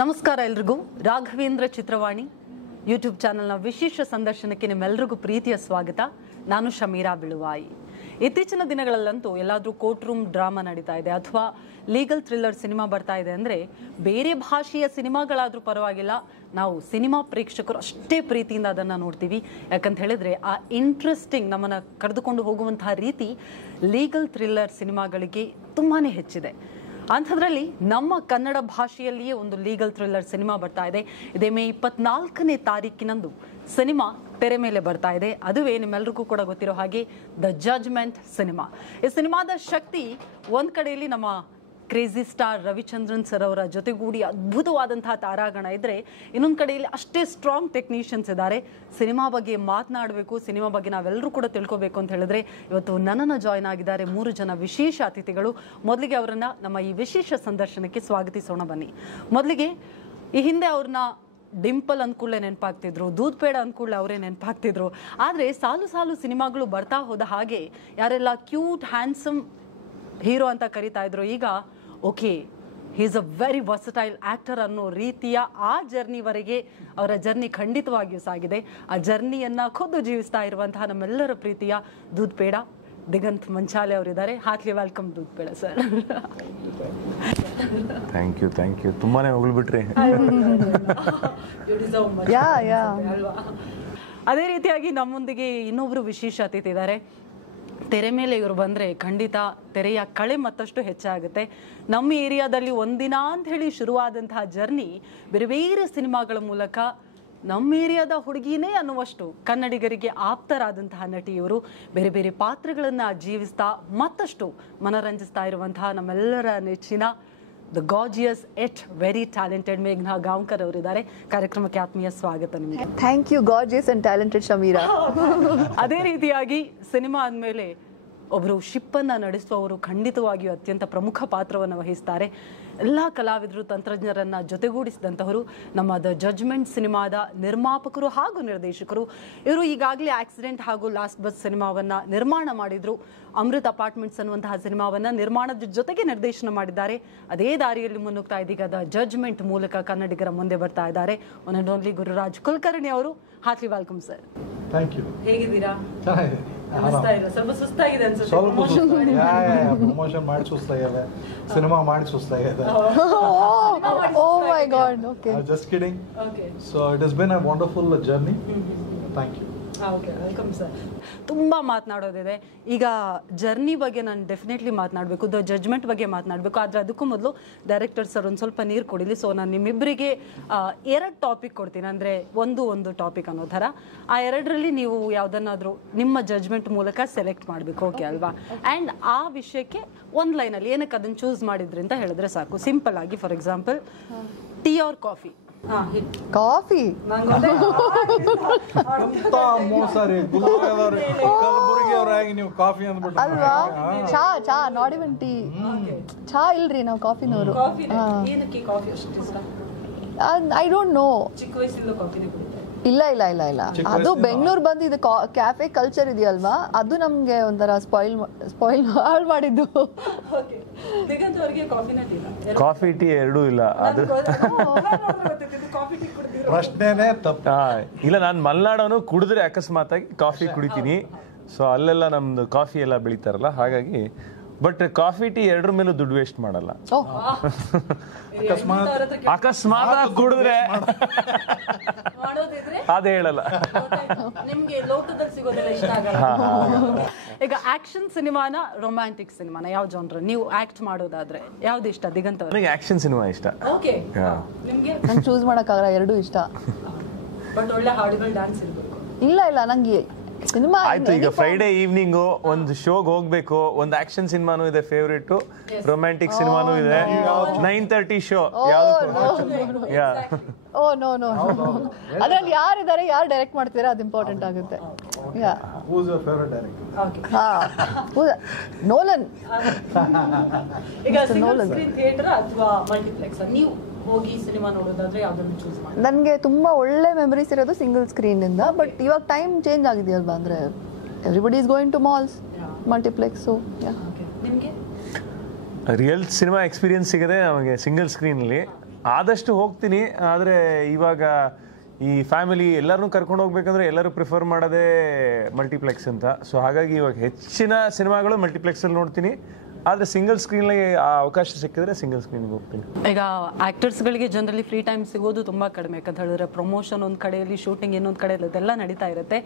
ನಮಸ್ಕಾರ ಎಲ್ರಿಗೂ. ರಾಘವೇಂದ್ರ ಚಿತ್ರವಾಣಿ ಯೂಟ್ಯೂಬ್ ಚಾನೆಲ್ನ ವಿಶೇಷ ಸಂದರ್ಶನಕ್ಕೆ ನಿಮ್ಮೆಲ್ಲರಿಗೂ ಪ್ರೀತಿಯ ಸ್ವಾಗತ. ನಾನು ಶಮೀರಾ ಬಿಳುವಾಯಿ. ಇತ್ತೀಚಿನ ದಿನಗಳಲ್ಲಂತೂ ಎಲ್ಲಾದರೂ ಕೋರ್ಟ್ ರೂಮ್ ಡ್ರಾಮಾ ನಡೀತಾ ಇದೆ ಅಥವಾ ಲೀಗಲ್ ಥ್ರಿಲ್ಲರ್ ಸಿನಿಮಾ ಬರ್ತಾ ಇದೆ ಅಂದರೆ ಬೇರೆ ಭಾಷೆಯ ಸಿನಿಮಾಗಳಾದರೂ ಪರವಾಗಿಲ್ಲ, ನಾವು ಸಿನಿಮಾ ಪ್ರೇಕ್ಷಕರು ಅಷ್ಟೇ ಪ್ರೀತಿಯಿಂದ ಅದನ್ನು ನೋಡ್ತೀವಿ. ಯಾಕಂತ ಹೇಳಿದ್ರೆ ಆ ಇಂಟ್ರೆಸ್ಟಿಂಗ್ ನಮ್ಮನ್ನು ಕರೆದುಕೊಂಡು ಹೋಗುವಂತಹ ರೀತಿ ಲೀಗಲ್ ಥ್ರಿಲ್ಲರ್ ಸಿನಿಮಾಗಳಿಗೆ ತುಂಬಾ ಹೆಚ್ಚಿದೆ. ಅಂಥದ್ರಲ್ಲಿ ನಮ್ಮ ಕನ್ನಡ ಭಾಷೆಯಲ್ಲಿಯೇ ಒಂದು ಲೀಗಲ್ ಥ್ರಿಲ್ಲರ್ ಸಿನಿಮಾ ಬರ್ತಾ ಇದೆ. ಇದೇ ಮೇ 24ನೇ ತಾರೀಕಿನಂದು ಸಿನಿಮಾ ತೆರೆ ಮೇಲೆ ಬರ್ತಾ ಇದೆ. ಅದುವೇ ನಿಮ್ಮೆಲ್ಲರಿಗೂ ಕೂಡ ಗೊತ್ತಿರೋ ಹಾಗೆ ದ ಜಡ್ಜ್ಮೆಂಟ್ ಸಿನಿಮಾ. ಈ ಸಿನಿಮಾದ ಶಕ್ತಿ ಒಂದು ಕಡೆಯಲ್ಲಿ ನಮ್ಮ ಕ್ರೇಜಿ ಸ್ಟಾರ್ ರವಿಚಂದ್ರನ್ ಸರ್ ಅವರ ಜೊತೆಗೂಡಿ ಅದ್ಭುತವಾದಂತಹ ತಾರಾಗಣ ಇದ್ರೆ, ಇನ್ನೊಂದು ಕಡೆಯಲ್ಲಿ ಅಷ್ಟೇ ಸ್ಟ್ರಾಂಗ್ ಟೆಕ್ನಿಷಿಯನ್ಸ್ ಇದ್ದಾರೆ. ಸಿನಿಮಾ ಬಗ್ಗೆ ಮಾತನಾಡಬೇಕು, ಸಿನಿಮಾ ಬಗ್ಗೆ ನಾವೆಲ್ಲರೂ ಕೂಡ ತಿಳ್ಕೋಬೇಕು ಅಂತ ಹೇಳಿದ್ರೆ ಇವತ್ತು ನನ್ನನ್ನು ಜಾಯ್ನ್ ಆಗಿದ್ದಾರೆ 3 ಜನ ವಿಶೇಷ ಅತಿಥಿಗಳು. ಮೊದಲಿಗೆ ಅವರನ್ನ ನಮ್ಮ ಈ ವಿಶೇಷ ಸಂದರ್ಶನಕ್ಕೆ ಸ್ವಾಗತಿಸೋಣ ಬನ್ನಿ. ಮೊದಲಿಗೆ ಈ ಹಿಂದೆ ಅವ್ರನ್ನ ಡಿಂಪಲ್ ಅಂದ್ಕೂಡ್ಲೆ ನೆನಪಾಗ್ತಿದ್ರು, ದೂದ್ ಪೇಡ ಅಂದ್ಕೂಡ್ಲೆ ಅವರೇ ನೆನಪಾಗ್ತಿದ್ರು. ಆದರೆ ಸಾಲು ಸಾಲು ಸಿನಿಮಾಗಳು ಬರ್ತಾ ಹೋದ ಹಾಗೆ ಯಾರೆಲ್ಲ ಕ್ಯೂಟ್ ಹ್ಯಾಂಡ್ಸಮ್ ಹೀರೋ ಅಂತ ಕರಿತಾ ಇದ್ರು, ಈಗ okay he is a very versatile actor ಅನ್ನೋ ರೀತಿಯ ಆ ಜರ್ನಿವರೆಗೆ ಅವರ ಜರ್ನಿ ಖಂಡಿತವಾಗಿಯೂ ಸಾಗಿದೆ. ಆ ಜರ್ನಿಯನ್ನು ಖುದ್ದು ಜೀವಿಸ್ತಾ ಇರುವಂತಹ ನಮ್ಮೆಲ್ಲರ ಪ್ರೀತಿಯ ದೂದ್ ಪೇಡ ದಿಗಂತ್ ಮಂಚಾಲೆ ಅವರಿದ್ದಾರೆ. Heartily welcome Doodh Peda sir. Thank you ತುಂಬಾನೇ ಹೊಗಳ್ಬಿಟ್ರಿ. ಅದೇ ರೀತಿಯಾಗಿ ನಮ್ಮೊಂದಿಗೆ ಇನ್ನೊಬ್ರು ವಿಶೇಷ ಅತಿಥಿ ಇದ್ದಾರೆ. ತೆರೆ ಮೇಲೆ ಇವರು ಬಂದರೆ ಖಂಡಿತ ತೆರೆಯ ಕಳೆ ಮತ್ತಷ್ಟು ಹೆಚ್ಚಾಗುತ್ತೆ. ನಮ್ಮ ಏರಿಯಾದಲ್ಲಿ ಒಂದಿನ ಅಂತ ಹೇಳಿ ಶುರುವಾದಂತಹ ಜರ್ನಿ ಬೇರೆ ಬೇರೆ ಸಿನಿಮಾಗಳ ಮೂಲಕ ನಮ್ಮ ಏರಿಯಾದ ಹುಡುಗಿನೇ ಅನ್ನುವಷ್ಟು ಕನ್ನಡಿಗರಿಗೆ ಆಪ್ತರಾದಂತಹ ನಟಿ ಇವರು. ಬೇರೆ ಬೇರೆ ಪಾತ್ರಗಳನ್ನು ಜೀವಿಸ್ತಾ ಮತ್ತಷ್ಟು ಮನರಂಜಿಸ್ತಾ ಇರುವಂತಹ ನಮ್ಮೆಲ್ಲರ ನೆಚ್ಚಿನ the gorgeous at very talented ಮೇಘ್ನಾ ಗಾಂವ್ಕರ್ ಅವರಿದ್ದಾರೆ. ಕಾರ್ಯಕ್ರಮಕ್ಕೆ ಆತ್ಮೀಯ ಸ್ವಾಗತ ನಿಮಗೆ. Thank you gorgeous and talented Shamira. ಅದೇ ರೀತಿಯಾಗಿ ಸಿನಿಮಾ ಅಂದಮೇಲೆ ಒಬ್ಬರು ಶಿಪ್ಪನ್ನು ನಡೆಸುವವರು ಖಂಡಿತವಾಗಿಯೂ ಅತ್ಯಂತ ಪ್ರಮುಖ ಪಾತ್ರವನ್ನು ವಹಿಸ್ತಾರೆ. ಎಲ್ಲ ಕಲಾವಿದರು ತಂತ್ರಜ್ಞರನ್ನು ಜೊತೆಗೂಡಿಸಿದಂಥವರು ನಮ್ಮ ದ ಜಡ್ಜ್ಮೆಂಟ್ ಸಿನಿಮಾದ ನಿರ್ಮಾಪಕರು ಹಾಗೂ ನಿರ್ದೇಶಕರು. ಇವರು ಈಗಾಗಲೇ ಆಕ್ಸಿಡೆಂಟ್ ಹಾಗೂ ಲಾಸ್ಟ್ ಬಸ್ ಸಿನಿಮಾವನ್ನು ನಿರ್ಮಾಣ ಮಾಡಿದ್ರು. ಅಮೃತ್ ಅಪಾರ್ಟ್ಮೆಂಟ್ಸ್ ಅನ್ನುವಂತಹ ಸಿನಿಮಾವನ್ನು ನಿರ್ಮಾಣದ ಜೊತೆಗೆ ನಿರ್ದೇಶನ ಮಾಡಿದ್ದಾರೆ. ಅದೇ ದಾರಿಯಲ್ಲಿ ಮುನ್ನುಗ್ತಾ ಇದೀಗ ದ ಜಡ್ಜ್ಮೆಂಟ್ ಮೂಲಕ ಕನ್ನಡಿಗರ ಮುಂದೆ ಬರ್ತಾ ಇದ್ದಾರೆ one and only Gururaj Kulkarni ಅವರು. Heartly welcome sir. Thank you. ಹೇಗಿದ್ದೀರಾ? ಸ್ವಲ್ಪ ಸುಸ್ತಾಗಿದೆ ಅನ್ಸುತ್ತೆ. ಪ್ರಮೋಷನ್ ಮಾಡಿ ಸುಸ್ತಾಗಿದೆ, ಸಿನಿಮಾ ಮಾಡಿ ಸುಸ್ತಾಗಿದೆ. Oh my God. Okay. Just kidding. Okay. So it has been a wonderful journey. Thank you. Okay, welcome sir. ತುಂಬ ಮಾತನಾಡೋದಿದೆ. ಈಗ ಜರ್ನಿ ಬಗ್ಗೆ ನಾನು ಡೆಫಿನೆಟ್ಲಿ ಮಾತನಾಡಬೇಕು, ದ ಜಡ್ಜ್ಮೆಂಟ್ ಬಗ್ಗೆ ಮಾತನಾಡಬೇಕು. ಆದರೆ ಅದಕ್ಕೂ ಮೊದಲು ಡೈರೆಕ್ಟರ್ ಸರ್ ಒಂದು ಸ್ವಲ್ಪ ನೀರು ಕೊಡಿಲಿ. ಸೊ ನಾನು ನಿಮ್ಮಿಬ್ಬರಿಗೆ 2 ಟಾಪಿಕ್ ಕೊಡ್ತೀನಿ, ಅಂದರೆ ಒಂದು ಟಾಪಿಕ್ ಅನ್ನೋ ಥರ. ಆ 2ರಲ್ಲಿ ನೀವು ಯಾವುದನ್ನಾದರೂ ನಿಮ್ಮ ಜಡ್ಜ್ಮೆಂಟ್ ಮೂಲಕ ಸೆಲೆಕ್ಟ್ ಮಾಡಬೇಕು, ಓಕೆ ಅಲ್ವಾ? ಆ್ಯಂಡ್ ಆ ವಿಷಯಕ್ಕೆ ಒಂದು ಲೈನಲ್ಲಿ ಏನಕ್ಕೆ ಅದನ್ನು ಚೂಸ್ ಮಾಡಿದ್ರಿ ಅಂತ ಹೇಳಿದ್ರೆ ಸಾಕು. ಸಿಂಪಲ್ ಆಗಿ, for example, tea or coffee? Coffee. ನೀವು ಕಾಫಿ ಅಂದ್ಬಿಟ್ಟು ಅಲ್ವಾ? ಚಾ ನಾಟ್ ಇವನ್ ಟೀ. ಚಾ ಇಲ್ರಿ, ನಾವು ಕಾಫಿನವರು. I don't no. ಚಿಕ್ಕ ವಯಸ್ಸಿಂದ ಕಾಫಿ ಇಲ್ಲ ಅದು ಬೆಂಗಳೂರು ಬಂದು ಇದು ಕ್ಯಾಫೆ ಕಲ್ಚರ್ ಇದೆಯಲ್ವಾ, ಅದು ನಮ್ಗೆ ಒಂಥರ ಸ್ಪಾಯಿಲ್ ಹಾಳು ಮಾಡಿದ್ದು. ಕಾಫಿ ಟೀ ಎರಡೂ ಇಲ್ಲ. ಅದು ಪ್ರಶ್ನೆನೇ ತಪ್ಪು. ಇಲ್ಲ, ನಾನು ಮಲ್ನಾಡವನು, ಕುಡಿದ್ರೆ ಅಕಸ್ಮಾತಾಗಿ ಕಾಫಿ ಕುಡಿತೀನಿ. ಸೊ ಅಲ್ಲೆಲ್ಲ ನಮ್ದು ಕಾಫಿ ಎಲ್ಲ ಬೆಳಿತಾರಲ್ಲ, ಹಾಗಾಗಿ. ಬಟ್ ಕಾಫಿ ಟೀ 2 ಮೇಲೂ ದುಡ್ಡು ವೇಸ್ಟ್ ಮಾಡಲ್ಲ. ಅಕಸ್ಮಾತ್ ಕುಡಿದ್ರೆ ಅದೇ ಹೇಳಲ್ಲ. ಈಗ ಆಕ್ಷನ್ ಸಿನಿಮಾನ, ರೊಮ್ಯಾಂಟಿಕ್ ಸಿನಿಮಾನ, ಯಾವ ಜಾನ್ರ ನೀವು ಆಕ್ಟ್ ಮಾಡೋದಾದ್ರೆ ಯಾವ್ದು ಇಷ್ಟ ದಿಗಂತ? ನನಗೆ ಆಕ್ಷನ್ ಸಿನಿಮಾ ಇಷ್ಟ. ಓಕೆ, ನಿಮಗೆ? ನಂಗೆ ಚೂಸ್ ಮಾಡಕ್ಕಾಗಲ್ಲ, ಎರಡೂ ಇಷ್ಟ. ಬಟ್ ಒಳ್ಳೆ ಹಾಡುಗಳು, ಡ್ಯಾನ್ಸ್ ಇರಬೇಕು. ಇಲ್ಲ ನಂಗೆ ಸಿನಿಮಾ ಆಯ್ತು. ಈಗ ಫ್ರೈಡೆ ಈವ್ನಿಂಗ್ ಒಂದು ಶೋಗೆ ಹೋಗ್ಬೇಕು, ಒಂದು ಆಕ್ಷನ್ ಸಿನಿಮಾನು ಇದೆ ಫೇವ್ರೇಟ್, ರೊಮ್ಯಾಂಟಿಕ್ ಸಿನಿಮಾನು ಇದೆ. 9:30 ಶೋ ನೋ ಅದ್ರಲ್ಲಿ ಯಾರಿದ್ದಾರೆ, ಯಾರು ಡೈರೆಕ್ಟ್ ಮಾಡ್ತೀರಾ ಅದು ಇಂಪಾರ್ಟೆಂಟ್ ಆಗುತ್ತೆ. ನೋಲನ್. ಈಗ ಸಿಂಗಲ್ ಸ್ಕ್ರೀನ್ ಥಿಯೇಟರ್ ಅಥವಾ ಮಲ್ಟಿಪ್ಲೆಕ್ಸ್ ನೀವು ಹೋಗಿ ಸಿನಿಮಾ ನೋಡೋದಾದ್ರೆ ಯಾವ್ದನ್ನು ಚೂಸ್ ಮಾಡಿ? ನನಗೆ ತುಂಬಾ ಒಳ್ಳೆ ಮೆಮರೀಸ್ ಇರೋದು ಸಿಂಗಲ್ ಸ್ಕ್ರೀನ್ ಇಂದ. ಬಟ್ ಇವಾಗ ಟೈಮ್ ಚೇಂಜ್ ಆಗಿದೆಯಲ್ವಾ, ಅಂದ್ರೆ everybody is going to malls, multiplex. ನಿಮಗೆ ರಿಯಲ್ ಸಿನಿಮಾ ಎಕ್ಸ್ಪೀರಿಯನ್ಸ್ ಸಿಗದೆ ನಮಗೆ ಸಿಂಗಲ್ ಸ್ಕ್ರೀನಲ್ಲಿ. ಆದಷ್ಟು ಹೋಗ್ತೀನಿ, ಆದರೆ ಇವಾಗ ಈ ಫ್ಯಾಮಿಲಿ ಎಲ್ಲರನ್ನೂ ಕರ್ಕೊಂಡು ಹೋಗ್ಬೇಕಂದ್ರೆ ಎಲ್ಲರೂ ಪ್ರಿಫರ್ ಮಾಡೋದೇ ಮಲ್ಟಿಪ್ಲೆಕ್ಸ್ ಅಂತ. ಸೊ ಹಾಗಾಗಿ ಇವಾಗ ಹೆಚ್ಚಿನ ಸಿನಿಮಾಗಳು ಮಲ್ಟಿಪ್ಲೆಕ್ಸಲ್ಲಿ ನೋಡ್ತೀನಿ, ಆದರೆ ಸಿಂಗಲ್ ಸ್ಕ್ರೀನ್ಲಿ ಆ ಅವಕಾಶ ಸಿಕ್ಕಿದ್ರೆ ಸಿಂಗಲ್ ಸ್ಕ್ರೀನ್ಗೆ ಹೋಗ್ತೀನಿ. ಈಗ ಆ್ಯಕ್ಟರ್ಸ್ಗಳಿಗೆ ಜನರಲಿ ಫ್ರೀ ಟೈಮ್ ಸಿಗೋದು ತುಂಬ ಕಡಿಮೆ, ಯಾಕಂತ ಹೇಳಿದ್ರೆ ಪ್ರಮೋಷನ್ ಒಂದು ಕಡೆಯಲ್ಲಿ, ಶೂಟಿಂಗ್ ಇನ್ನೊಂದು ಕಡೆಯಲ್ಲಿ ಅದೆಲ್ಲ ನಡೀತಾ ಇರುತ್ತೆ.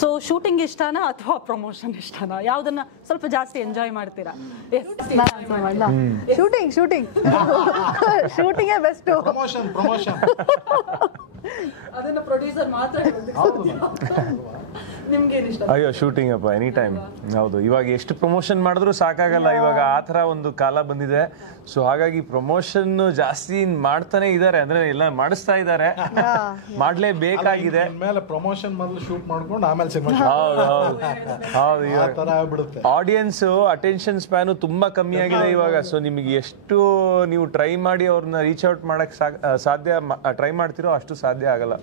ಸೊ ಶೂಟಿಂಗ್ ಇಷ್ಟನಾ ಅಥವಾ ಪ್ರಮೋಷನ್ ಇಷ್ಟನಾ, ಯಾವುದನ್ನ ಸ್ವಲ್ಪ ಜಾಸ್ತಿ ಎಂಜಾಯ್ ಮಾಡ್ತೀರಾ? ಶೂಟಿಂಗ್ ಶೂಟಿಂಗೇ ಬೆಸ್ಟ್. ಪ್ರಮೋಷನ್ ಅದನ್ನ ಪ್ರೊಡ್ಯೂಸರ್ ಮಾತ್ರ ನಿಮ್ಗೆ ಇಷ್ಟ? ಅಯ್ಯೋ ಶೂಟಿಂಗ್ ಅಪ್ಪ, ಎನಿ ಟೈಮ್. ಹೌದು, ಇವಾಗ ಎಷ್ಟು ಪ್ರಮೋಷನ್ ಮಾಡಿದ್ರು ಸಾಕಾಗಲ್ಲ, ಇವಾಗ ಆ ಥರ ಒಂದು ಕಾಲ ಬಂದಿದೆ. ಸೊ ಹಾಗಾಗಿ ಪ್ರಮೋಷನ್ ಜಾಸ್ತಿ ಮಾಡ್ತಾನೆ ಇದ್ದಾರೆ, ಅಂದ್ರೆ ಎಲ್ಲ ಮಾಡಿಸ್ತಾ ಇದ್ದಾರೆ, ಮಾಡ್ಲೇಬೇಕಾಗಿದೆ. ಮೇಲೆ ಪ್ರಮೋಷನ್ ಮೊದಲು ಶೂಟ್ ಮಾಡ್ಕೊಂಡು ಆಮೇಲೆ ಸಿನಿಮಾ. ಹೌದು, ಆಡಿಯನ್ಸ್ ಅಟೆನ್ಷನ್ ಸ್ಪ್ಯಾನು ತುಂಬಾ ಕಮ್ಮಿ ಆಗಿದೆ ಇವಾಗ. ಸೊ ನಿಮಗೆ ಎಷ್ಟು ನೀವು ಟ್ರೈ ಮಾಡಿ ಅವ್ರನ್ನ ರೀಚ್ ಔಟ್ ಮಾಡಕ್ ಸಾಧ್ಯ ಟ್ರೈ ಮಾಡ್ತಿರೋ ಅಷ್ಟು ಸಾಧ್ಯ ಆಗಲ್ಲ.